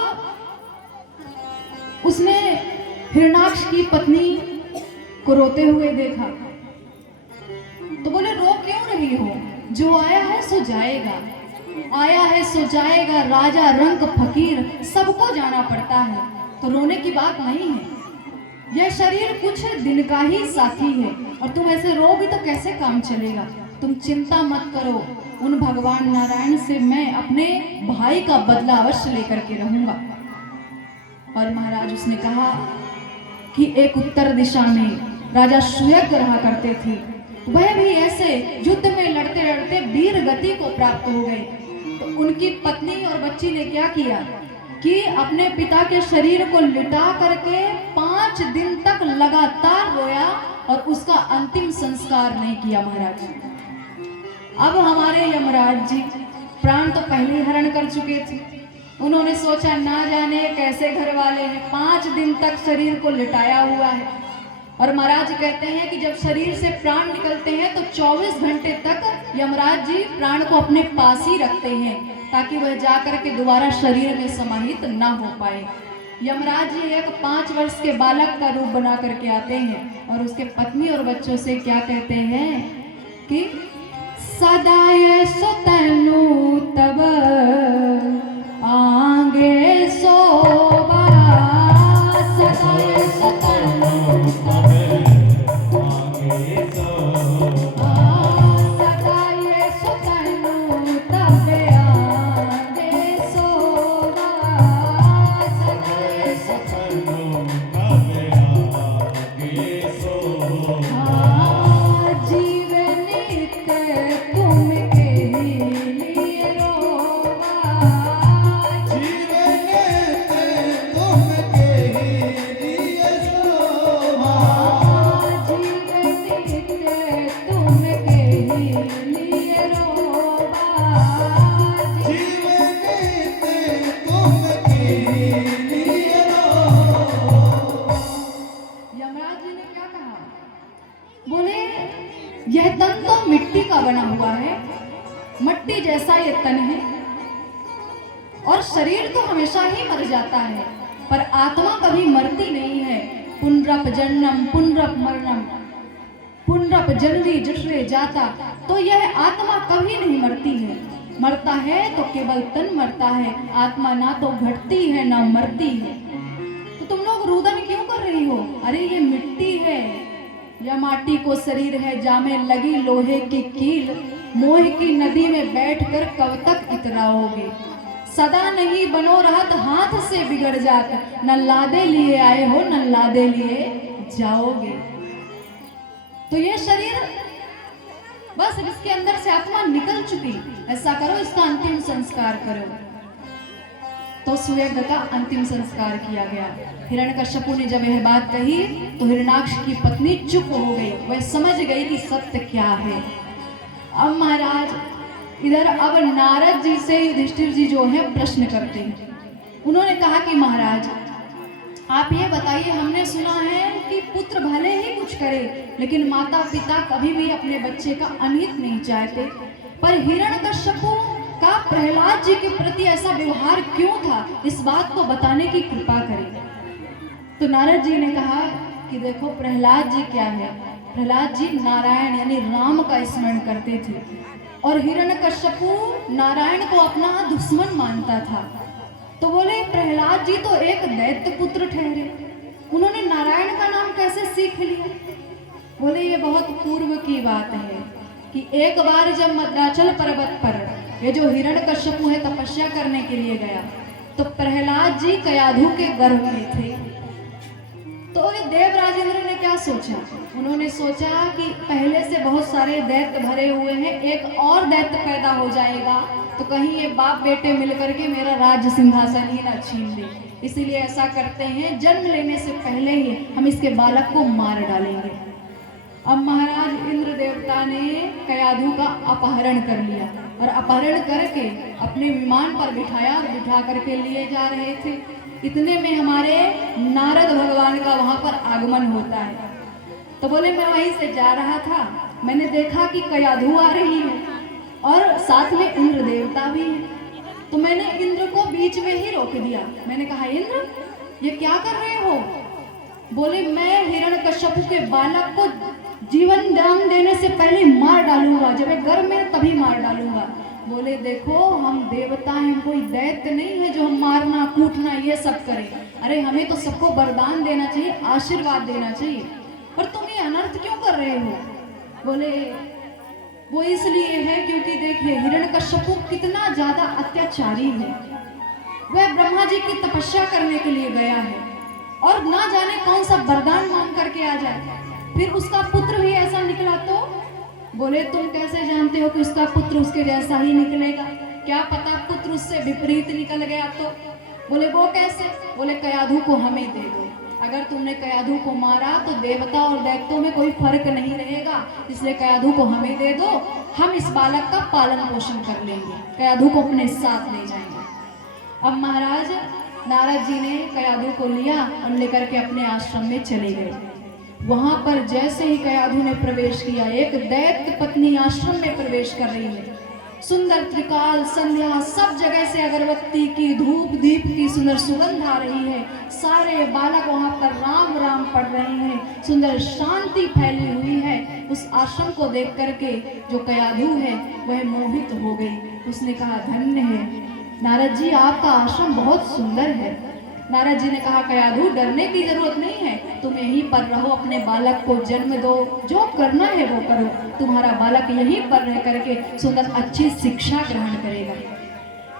उसने हिरणाक्ष की पत्नी को रोते हुए देखा। तो बोले रो क्यों रही हो, जो आया है सो जाएगा, आया है सो जाएगा, राजा रंक फकीर सबको जाना पड़ता है, तो रोने की बात नहीं है। यह शरीर कुछ दिन का ही साथी है और तुम ऐसे रोगी तो कैसे काम चलेगा। तुम चिंता मत करो, उन भगवान नारायण से मैं अपने भाई का बदला अवश्य लेकर के रहूंगा। और महाराज उसने कहा कि एक उत्तर दिशा में राजा सुयज्ञ रहा करते थे, वह भी ऐसे युद्ध में लड़ते लड़ते वीर गति को प्राप्त हो गए। तो उनकी पत्नी और बच्ची ने क्या किया कि अपने पिता के शरीर को लिटा करके 5 दिन तक लगातार रोया और उसका अंतिम संस्कार नहीं किया महाराज। अब हमारे यमराज जी प्राण तो पहले ही हरण कर चुके थे। उन्होंने सोचा ना जाने कैसे घर वाले हैं, 5 दिन तक शरीर को लिटाया हुआ है। और महाराज कहते हैं कि जब शरीर से प्राण निकलते हैं तो 24 घंटे तक यमराज जी प्राण को अपने पास ही रखते हैं ताकि वह जाकर के दोबारा शरीर में समाहित ना हो पाए। यमराज जी एक 5 वर्ष के बालक का रूप बना करके आते हैं और उसके पत्नी और बच्चों से क्या कहते हैं कि सदाय सुतनु तब आगे सोबा, सदाय सुतनु तब आगे सोबा, सदाय सुतनु तब आगे सोबा, सदाय सुतनु तब आगे सोबा, जीवन नित्य तुम के लिए रोवा, जीवन तुम के लिए शोभा, जीवन नित्य तुम के लिए रोवा, जीवन तुम के लिए शोभा। यमराज जी ने क्या कहा, बोले यह तन तो मिट्टी का बना हुआ है, मट्टी जैसा ये तन है और शरीर तो हमेशा ही मर जाता है, पर आत्मा कभी मरती नहीं है। पुनरप जन्म पुनरप मरणम, पुनरप जल्दी जठरे जाता, तो यह आत्मा कभी नहीं मरती है। मरता है तो केवल तन मरता है, आत्मा ना तो घटती है ना मरती है। तो तुम लोग रुदन क्यों कर रही हो, अरे ये मिट्टी है, यह माटी को शरीर है, जामे लगी लोहे की कील, मोह की नदी में बैठकर कब तक इतराओगे। सदा नहीं बनो रहत हाथ से बिगड़ जात, न लादे लिए आए हो न लादे लिए जाओगे। तो ये शरीर बस इसके अंदर से आत्मा निकल चुकी, ऐसा करो इसका अंतिम संस्कार करो। तो सुयज्ञ का अंतिम संस्कार किया गया। हिरण्यकश्यपु ने जब यह बात कही तो हिरण्याक्ष की पत्नी चुप हो गई, वह समझ गई कि सत्य क्या है। अब महाराज इधर अब नारद जी से युधिष्ठिर जी जो है प्रश्न करते हैं। उन्होंने कहा कि महाराज आप ये बताइए, हमने सुना है कि पुत्र भले ही कुछ करे लेकिन माता पिता कभी भी अपने बच्चे का अनित नहीं चाहते, पर हिरण्यकश्यपु का प्रहलाद जी के प्रति ऐसा व्यवहार क्यों था, इस बात को बताने की कृपा करें। तो नारद जी ने कहा कि देखो प्रहलाद जी क्या है, प्रहलाद जी नारायण यानी राम का स्मरण करते थे और हिरण्यकश्यपु नारायण को अपना दुश्मन मानता था। तो बोले प्रहलाद जी तो एक दैत्य पुत्र ठहरे, उन्होंने नारायण का नाम कैसे सीख लिया। बोले ये बहुत पूर्व की बात है कि एक बार जब मद्राचल पर्वत पर ये जो हिरण्यकश्यपु है तपस्या करने के लिए गया तो प्रहलाद जी कयाधु के गर्भ में थे। तो ये देवराजेंद्र ने क्या सोचा, उन्होंने सोचा कि पहले से बहुत सारे दैत्य भरे हुए हैं, एक और दैत्य पैदा हो जाएगा तो कहीं ये बाप बेटे मिलकर के मेरा राज्य सिंहासन ही ना छीन ले, इसीलिए ऐसा करते हैं जन्म लेने से पहले ही हम इसके बालक को मार डालेंगे। अब महाराज इंद्र देवता ने कयाधु का अपहरण कर लिया और अपहरण करके अपने विमान पर बिठाया और बिठा करके लिए जा रहे थे। इतने में हमारे नारद भगवान का वहां पर आगमन होता है। तो बोले मैं वहीं से जा रहा था, मैंने देखा कि कयाधु आ रही है और साथ में इंद्र देवता भी है, तो मैंने इंद्र को बीच में ही रोक दिया। मैंने कहा इंद्र ये क्या कर रहे हो। बोले मैं हिरण्यकश्यप हिरण्यकश्यप के बालक को जीवन दान देने से पहले मार डालूंगा, जब ये गर्भ में तभी मार डालूंगा। बोले देखो हम देवता हैं, हम कोई दैत्य नहीं है जो हम मारना कूटना ये सब करें। अरे हमें तो सबको वरदान देना चाहिए, आशीर्वाद देना चाहिए, पर तुम ये अनर्थ क्यों कर रहे हो? बोले वो इसलिए है क्योंकि देखिए हिरण्यकश्यप कितना ज्यादा अत्याचारी है। वह ब्रह्मा जी की तपस्या करने के लिए गया है और ना जाने कौन सा वरदान मांग करके आ जाए, फिर उसका पुत्र भी ऐसा निकला तो बोले तुम कैसे जानते हो कि उसका पुत्र उसके जैसा ही निकलेगा? क्या पता पुत्र उससे विपरीत निकल गया तो? बोले वो कैसे? बोले कयाधु को हमें दे दो, अगर तुमने कयाधु को मारा तो देवता और दैत्यों में कोई फर्क नहीं रहेगा, इसलिए कयाधु को हमें दे दो, हम इस बालक का पालन पोषण कर लेंगे, कयाधु को अपने साथ ले जाएंगे। अब महाराज नारद जी ने कयाधु को लिया और लेकर के अपने आश्रम में चले गए। वहां पर जैसे ही कयाधु ने प्रवेश किया, एक दैत्य पत्नी आश्रम में प्रवेश कर रही है। सुंदर त्रिकाल संध्या सब जगह से अगरबत्ती की धूप दीप की सुंदर सुगंध आ रही है। सारे बालक वहां पर राम राम पढ़ रहे हैं, सुंदर शांति फैली हुई है। उस आश्रम को देख करके जो कयाधु है वह मोहित हो गई। उसने कहा धन्य है नारद जी, आपका आश्रम बहुत सुंदर है। नारद जी ने कहा कयाधु डरने की जरूरत नहीं है, तुम यहीं पर रहो, अपने बालक को जन्म दो, जो करना है वो करो, तुम्हारा बालक यहीं पर रह करके सुंदर अच्छी शिक्षा ग्रहण करेगा।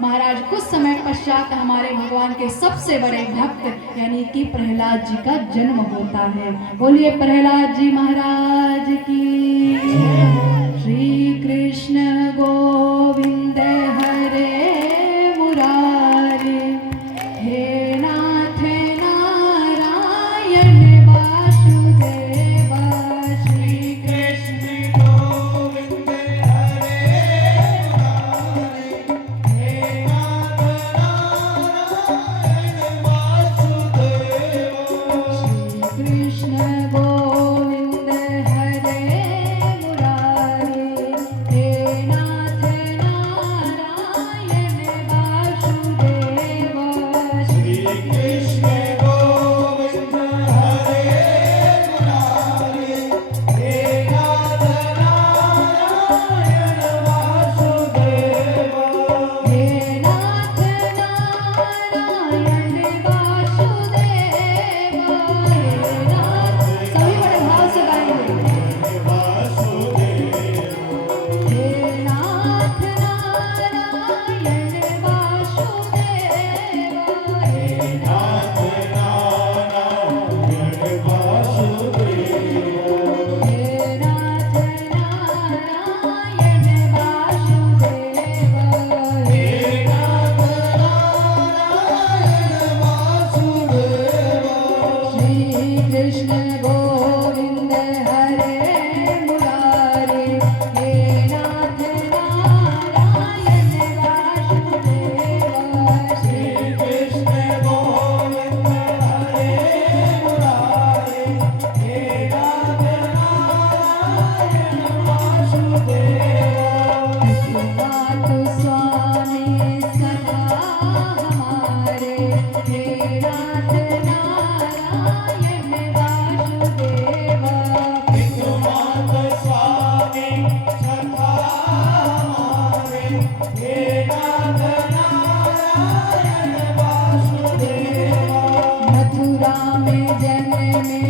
महाराज कुछ समय पश्चात हमारे भगवान के सबसे बड़े भक्त यानी कि प्रहलाद जी का जन्म होता है। बोलिए प्रहलाद जी महाराज की। श्री कृष्ण गोविंद हरे मुरारी, हे नाथ नारायण वासुदेव। श्री कृष्ण गोविंद हरे मुरारी, हे नाथ नारायण वासुदेव। श्री कृष्ण गोविंद हरे मुरारी, हे नाथ नारायण वासुदेव। श्री कृष्ण गोविंद हरे मुरारी, हे नाथ नारायण वासुदेव। हे नाथ नारायण वासुदेव। हे नाथ, सभी बड़े भाव से गाएंगे। वासुदेव, हे नाथ नारायण वासुदेव। हे नाथ नारायण वासुदेव। हे नाथ नारायण वासुदेव। हे नाथ नारायण वासुदेव। श्री कृष्ण गोविंद हरे मुरारी, हे नाथ नारायण वासुदेव। श्री कृष्ण गोविंद हरे मुरारी, हे नाथ नारायण वासुदेव। नाथ स्वामी सदा हमारे, हे नाथ नारायण वासुदेव। विष्णुनाथ स्वामी सदा हमारे, हे नाथ नारायण वासुदेव। मथुरा में जन्मे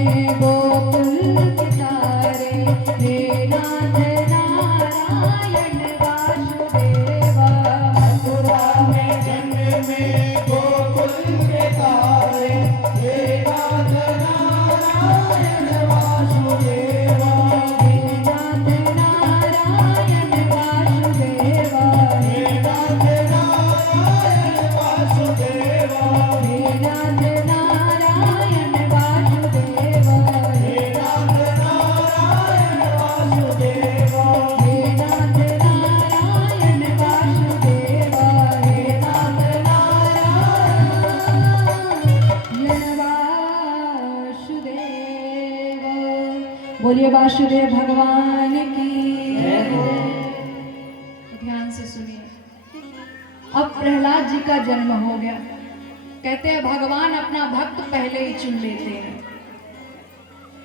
गोकुल पितारे, हे नाथ नारायण वासुदेव। मथुरा में जन्मे गोकुल के तारे, हे नाथ नारायण वासुदेव। हे नाथ नारायण वासुदेव। हे नाथ नारायण वासुदेव। हे नाथ नारायण वासुदेव। हे नाथ नारायण वासुदेव। हे नाथ नारायण वासुदेव। हे नाथ नारायण वासुदेव। बोलिए वासुदेव भगवान की। तो ध्यान से सुनिए। अब प्रहलाद जी का जन्म हो गया। कहते हैं भगवान अपना भक्त पहले ही चुन लेते हैं।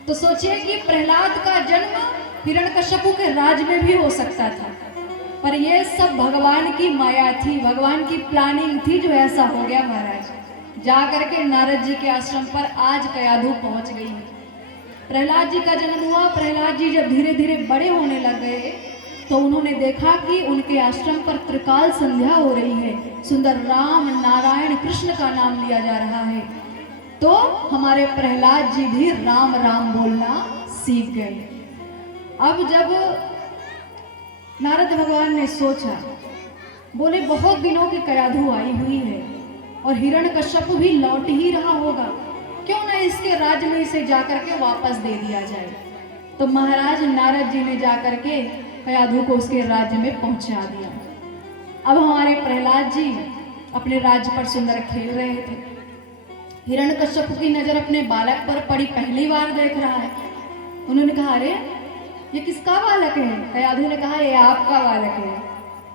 तो सोचिए कि प्रहलाद का जन्म हिरण्यकश्यपु के राज में भी हो सकता था, पर यह सब भगवान की माया थी, भगवान की प्लानिंग थी, जो ऐसा हो गया महाराज। जा करके नारद जी के आश्रम पर आज कयाधु पहुंच गई। प्रहलाद जी का जन्म हुआ। प्रहलाद जी जब धीरे धीरे बड़े होने लग गए तो उन्होंने देखा कि उनके आश्रम पर त्रिकाल संध्या हो रही है, सुंदर राम नारायण कृष्ण का नाम लिया जा रहा है। तो हमारे प्रहलाद जी भी राम राम बोलना सीख गए। अब जब नारद भगवान ने सोचा, बोले बहुत दिनों की कयाधु आई हुई है और हिरण्यकश्यप भी लौट ही रहा होगा, क्यों ना इसके राज्य में इसे जाकर के वापस दे दिया जाए। तो महाराज नारद जी ने जाकर के कयाधु को उसके राज्य में पहुंचा दिया। अब हमारे प्रहलाद जी अपने राज्य पर सुंदर खेल रहे थे। हिरण्यकश्यप की नजर अपने बालक पर पड़ी, पहली बार देख रहा है। उन्होंने कहा, अरे ये किसका बालक है? कयाधु ने कहा, ये आपका बालक है।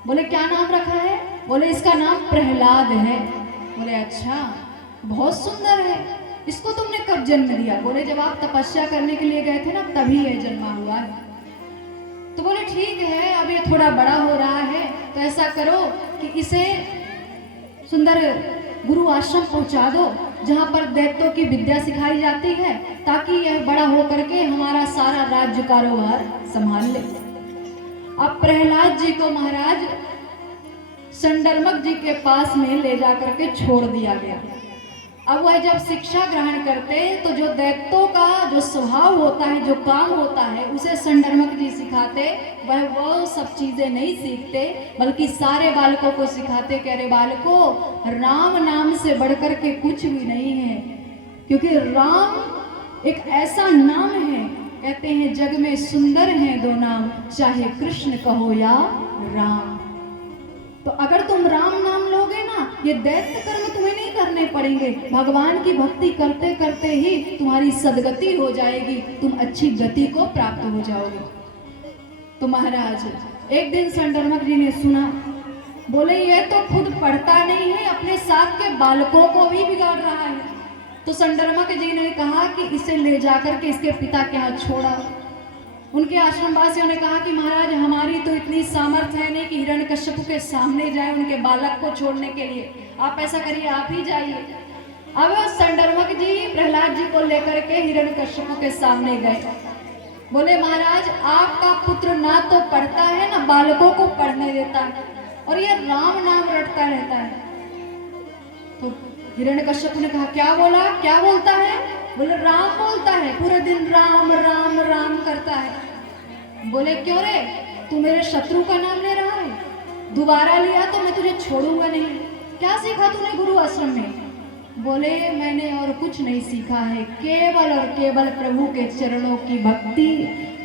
बोले क्या नाम रखा है? बोले इसका नाम प्रहलाद है। बोले अच्छा, बहुत सुंदर है, इसको तुमने कब जन्म दिया? बोले जब आप तपस्या करने के लिए गए थे ना, तभी यह जन्मा हुआ है। तो बोले ठीक है, अब ये थोड़ा बड़ा हो रहा है, तो ऐसा करो कि इसे सुंदर गुरु आश्रम पहुंचा दो, जहां पर दैत्यों की विद्या सिखाई जाती है, ताकि यह बड़ा होकर के हमारा सारा राज्य कारोबार संभाल ले। अब प्रहलाद जी को महाराज संडरमक जी के पास में ले जाकर के छोड़ दिया गया। अब वह जब शिक्षा ग्रहण करते तो जो दैत्यों का जो स्वभाव होता है, जो काम होता है, उसे संडरमक जी सिखाते। वह वो सब चीजें नहीं सीखते, बल्कि सारे बालकों को सिखाते कि अरे बालकों, राम नाम से बढ़कर के कुछ भी नहीं है, क्योंकि राम एक ऐसा नाम है, कहते हैं जग में सुंदर हैं दो नाम, चाहे कृष्ण कहो या राम। तो अगर तुम राम नाम लोगे ना, ये दैत्य कर्म तुम्हें नहीं करने पड़ेंगे, भगवान की भक्ति करते करते ही तुम्हारी सदगति हो जाएगी, तुम अच्छी गति को प्राप्त हो जाओगे। तो महाराज एक दिन संडरमक जी ने सुना, बोले ये तो खुद पढ़ता नहीं है, अपने साथ के बालकों को भी बिगाड़ रहा है। तो संडरमक जी ने कहा कि इसे ले जाकर के इसके पिता के यहाँ छोड़ा। उनके आश्रम वासियों ने कहा कि महाराज हमारी तो इतनी सामर्थ्य है नहीं कि हिरण्यकश्यप के सामने जाए उनके बालक को छोड़ने के लिए, आप ऐसा करिए, आप ही जाइए। अब संडरमक जी प्रहलाद जी को लेकर के हिरण्यकश्यप के सामने गए। बोले महाराज आपका पुत्र ना तो पढ़ता है, ना बालकों को पढ़ने देता है, और ये राम नाम रटता रहता है। तो हिरण्यकश्यप ने कहा, क्या बोला, क्या बोलता है? बोले राम बोलता है, पूरे दिन राम राम राम करता है। बोले क्यों रे, तू मेरे शत्रु का नाम ले रहा है? दोबारा लिया तो मैं तुझे छोड़ूंगा नहीं। क्या सीखा तूने गुरु आश्रम में? बोले मैंने और कुछ नहीं सीखा है, केवल और केवल प्रभु के चरणों की भक्ति,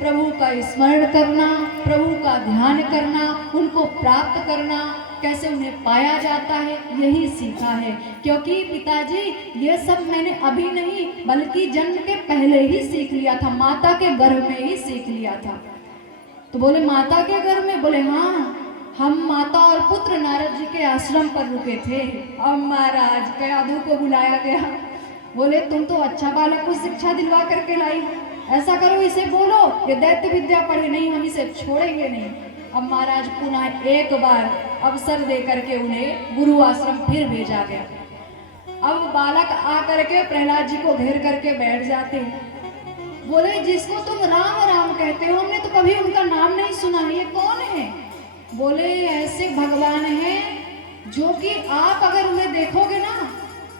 प्रभु का स्मरण करना, प्रभु का ध्यान करना, उनको प्राप्त करना, कैसे उन्हें पाया जाता है, यही सीखा है। क्योंकि पिताजी ये सब मैंने अभी नहीं, बल्कि जन्म के पहले ही सीख लिया था, माता के गर्भ में ही सीख लिया था। तो बोले माता के गर्भ में? बोले हाँ, हम माता और पुत्र नारद जी के आश्रम पर रुके थे। अब महाराज कयाधु को बुलाया गया। बोले तुम तो अच्छा बालक को शिक्षा दिलवा करके लाई, ऐसा करो इसे बोलो ये दैत्य विद्या पढ़े, नहीं हम इसे छोड़ेंगे नहीं। अब महाराज पुनः एक बार अवसर दे करके उन्हें गुरु आश्रम फिर भेजा गया। अब बालक आकर के प्रहलाद जी को घेर करके बैठ जाते हैं। बोले जिसको तुम राम राम कहते हो, हमने तो कभी उनका नाम नहीं सुना है, ये कौन है? बोले ऐसे भगवान हैं जो कि आप अगर उन्हें देखोगे ना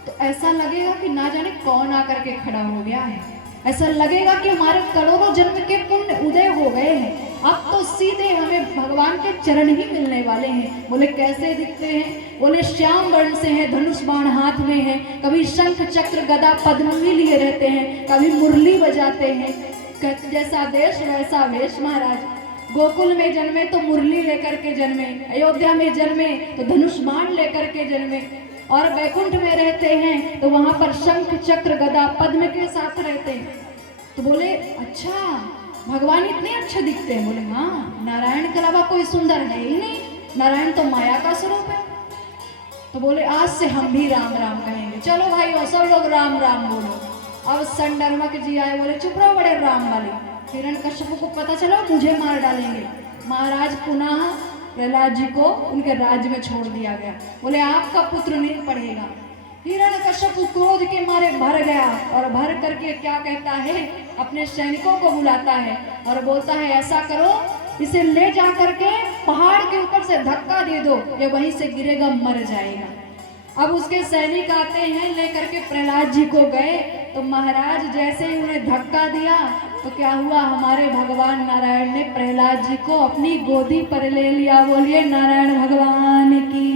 तो ऐसा लगेगा कि ना जाने कौन आकर के खड़ा हो गया है, ऐसा लगेगा कि हमारे करोड़ों जन्म के पुण्य उदय हो गए हैं, अब तो सीधे हमें भगवान के चरण ही मिलने वाले हैं। बोले कैसे दिखते हैं? बोले श्याम वर्ण से हैं, धनुष बाण हाथ में है, कभी शंख चक्र गदा पद्म भी लिए रहते हैं, कभी मुरली बजाते हैं, जैसा देश वैसा वेश। महाराज गोकुल में जन्मे तो मुरली लेकर के जन्मे, अयोध्या में जन्मे तो धनुष बाण लेकर के जन्मे, और वैकुंठ में रहते हैं तो वहां पर शंख चक्र गदा पद्म के साथ रहते हैं। तो बोले अच्छा भगवान इतने अच्छे दिखते हैं? बोले हाँ, नारायण के अलावा कोई सुंदर है ही नहीं, नारायण तो माया का स्वरूप है। तो बोले आज से हम भी राम राम कहेंगे, चलो भाई सब लोग राम राम बोलो। अब संडरमक जी आए, बोले चुप रहो बड़े राम वाले। हिरण्यकश्यप को पता चला मुझे मार डालेंगे। महाराज पुनः प्रहलाद जी को उनके राज्य में छोड़ दिया गया। बोले आपका पुत्र नहीं पढ़ेगा। हिरण्यकश्यप क्रोध के मारे भर गया और भर करके क्या कहता है, अपने सैनिकों को बुलाता है और बोलता है ऐसा करो, इसे ले जा करके पहाड़ के ऊपर से धक्का दे दो, ये वहीं से गिरेगा मर जाएगा। अब उसके सैनिक आते हैं लेकर के प्रहलाद जी को गए, तो महाराज जैसे ही उन्हें धक्का दिया तो क्या हुआ, हमारे भगवान नारायण ने प्रहलाद जी को अपनी गोदी पर ले लिया। बोलिए नारायण भगवान की।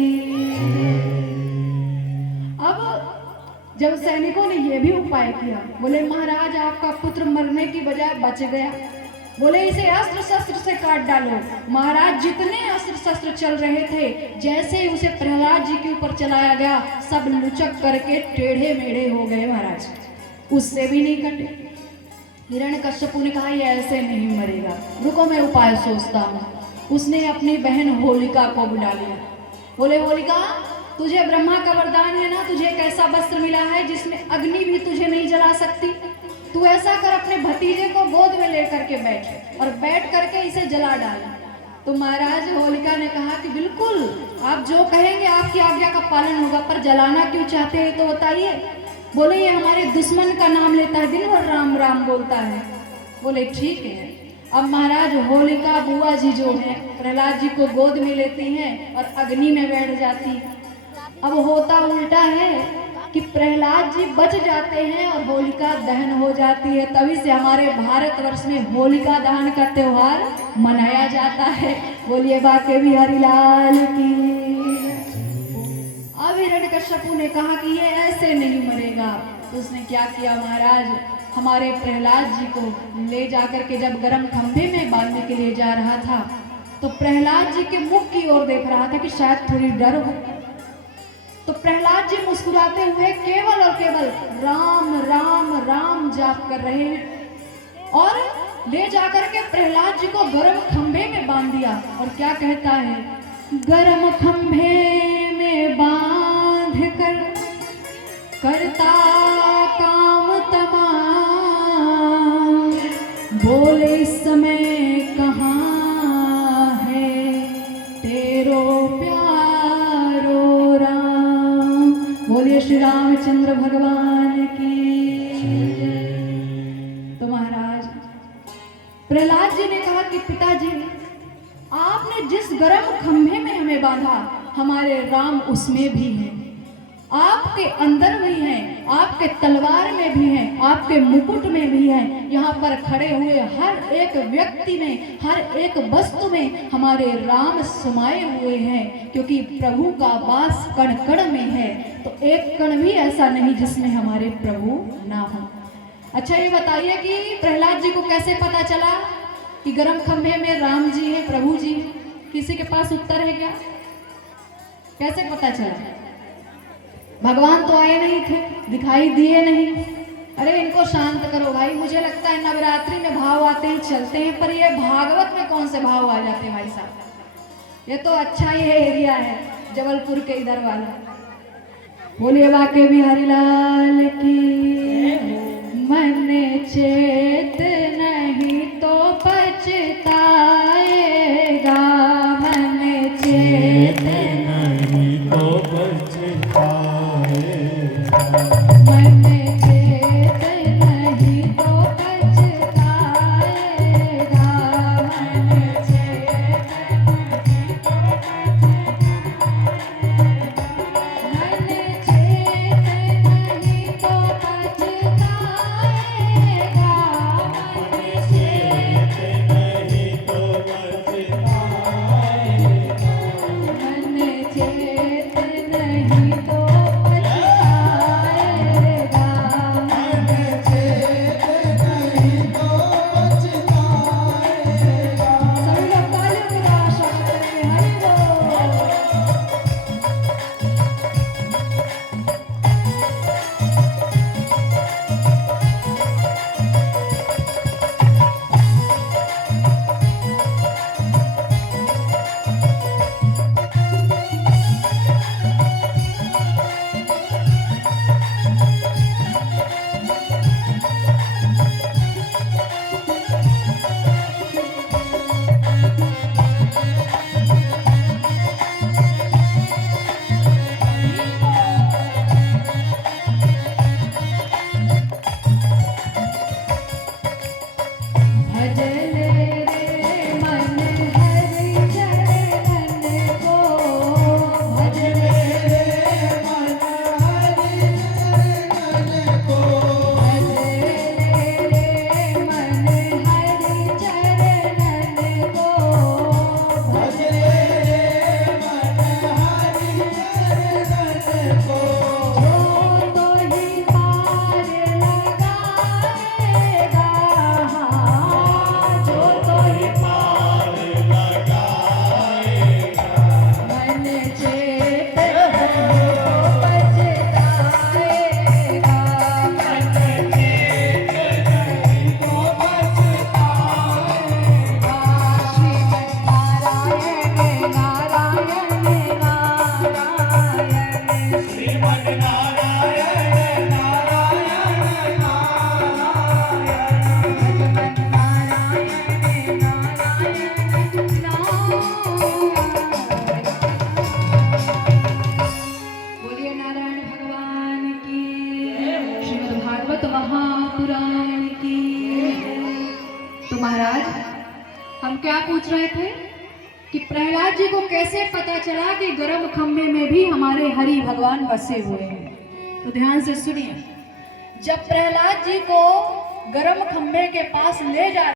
अब जब सैनिकों ने यह भी उपाय किया, बोले महाराज आपका पुत्र मरने की बजाय बच गया, बोले इसे अस्त्र शस्त्र से काट डालो। महाराज जितने अस्त्र शस्त्र चल रहे थे, जैसे ही उसे प्रहलाद जी के ऊपर चलाया गया, सब लुचक करके टेढ़े मेढ़े हो गए महाराज, उससे भी नहीं कटे। हिरण्यकश्यप ने कहा ये ऐसे नहीं मरेगा, रुको मैं उपाय सोचता हूँ। उसने अपनी बहन होलिका को बुला लिया। बोले होलिका तुझे ब्रह्मा का वरदान है ना, तुझे एक ऐसा वस्त्र मिला है जिसमें अग्नि भी तुझे नहीं जला सकती। तू ऐसा कर, अपने भतीजे को गोद में लेकर के बैठ और बैठ करके इसे जला डाल। तो महाराज होलिका ने कहा कि बिल्कुल आप जो कहेंगे आपकी आज्ञा का पालन होगा, पर जलाना क्यों चाहते हैं तो बताइए। बोले ये हमारे दुश्मन का नाम लेता है, दिन भर राम राम बोलता है। बोले ठीक है। अब महाराज होलिका बुआ जी जो है प्रहलाद जी को गोद में लेती हैं और अग्नि में बैठ जाती। अब होता उल्टा है कि प्रहलाद जी बच जाते हैं और होलिका दहन हो जाती है। तभी से हमारे भारतवर्ष में होलिका दहन का त्योहार मनाया जाता है। बोलिए बाके बिहारी लाल की। अब हिरण्यकश्यप ने कहा कि ये ऐसे नहीं मरेगा। तो उसने क्या किया महाराज, हमारे प्रहलाद जी को ले जाकर के जब गर्म खंभे में बांधने के लिए जा रहा था, तो प्रहलाद जी के मुख की ओर देख रहा था कि शायद थोड़ी डर हो। तो प्रहलाद जी मुस्कुराते हुए केवल और केवल राम राम राम जाप कर रहे हैं और ले जाकर के प्रहलाद जी को गर्म खंभे में बांध दिया। और क्या कहता है, गर्म खंभे में बांध कर करता काम तमाम, बोले इस समय कहाँ है तेरो प्यारो राम। बोलिए श्री रामचंद्र भगवान की। तो महाराज प्रहलाद जी ने कहा कि पिताजी आपने जिस गर्म खंभे में हमें बांधा, हमारे राम उसमें भी हैं, आपके अंदर भी हैं, आपके तलवार में भी हैं, आपके मुकुट में भी हैं। यहाँ पर खड़े हुए हर एक व्यक्ति में, हर एक वस्तु में हमारे राम समाये हुए हैं, क्योंकि प्रभु का वास कण कण में है। तो एक कण भी ऐसा नहीं जिसमें हमारे प्रभु ना हो। अच्छा ये बताइए कि प्रहलाद जी को कैसे पता चला कि गर्म खंभे में राम जी हैं, प्रभु जी? किसी के पास उत्तर है क्या? कैसे पता चला? भगवान तो आए नहीं थे, दिखाई दिए नहीं। अरे इनको शांत करो भाई। मुझे लगता है नवरात्रि में भाव आते हैं चलते हैं, पर ये भागवत में कौन से भाव आ जाते हैं भाई साहब? ये तो अच्छा ही है एरिया है जबलपुर के इधर वाला। बोलिए बाके बिहारी लाल की। मन चेत नहीं तो पछताएगा, मन चेत नहीं तो पछताएगा। मन चेत नहीं तो पछताएगा, मन चेत नहीं तो पछताएगा, मन चेत नहीं तो तो महाराज हम क्या पूछ रहे थे कि प्रहलाद जी को कैसे पता चला कि गर्म खंभे में भी हमारे हरि भगवान बसे हुए हैं। तो ध्यान से सुनिए, जब प्रहलाद जी को गर्म खंभे के पास ले जा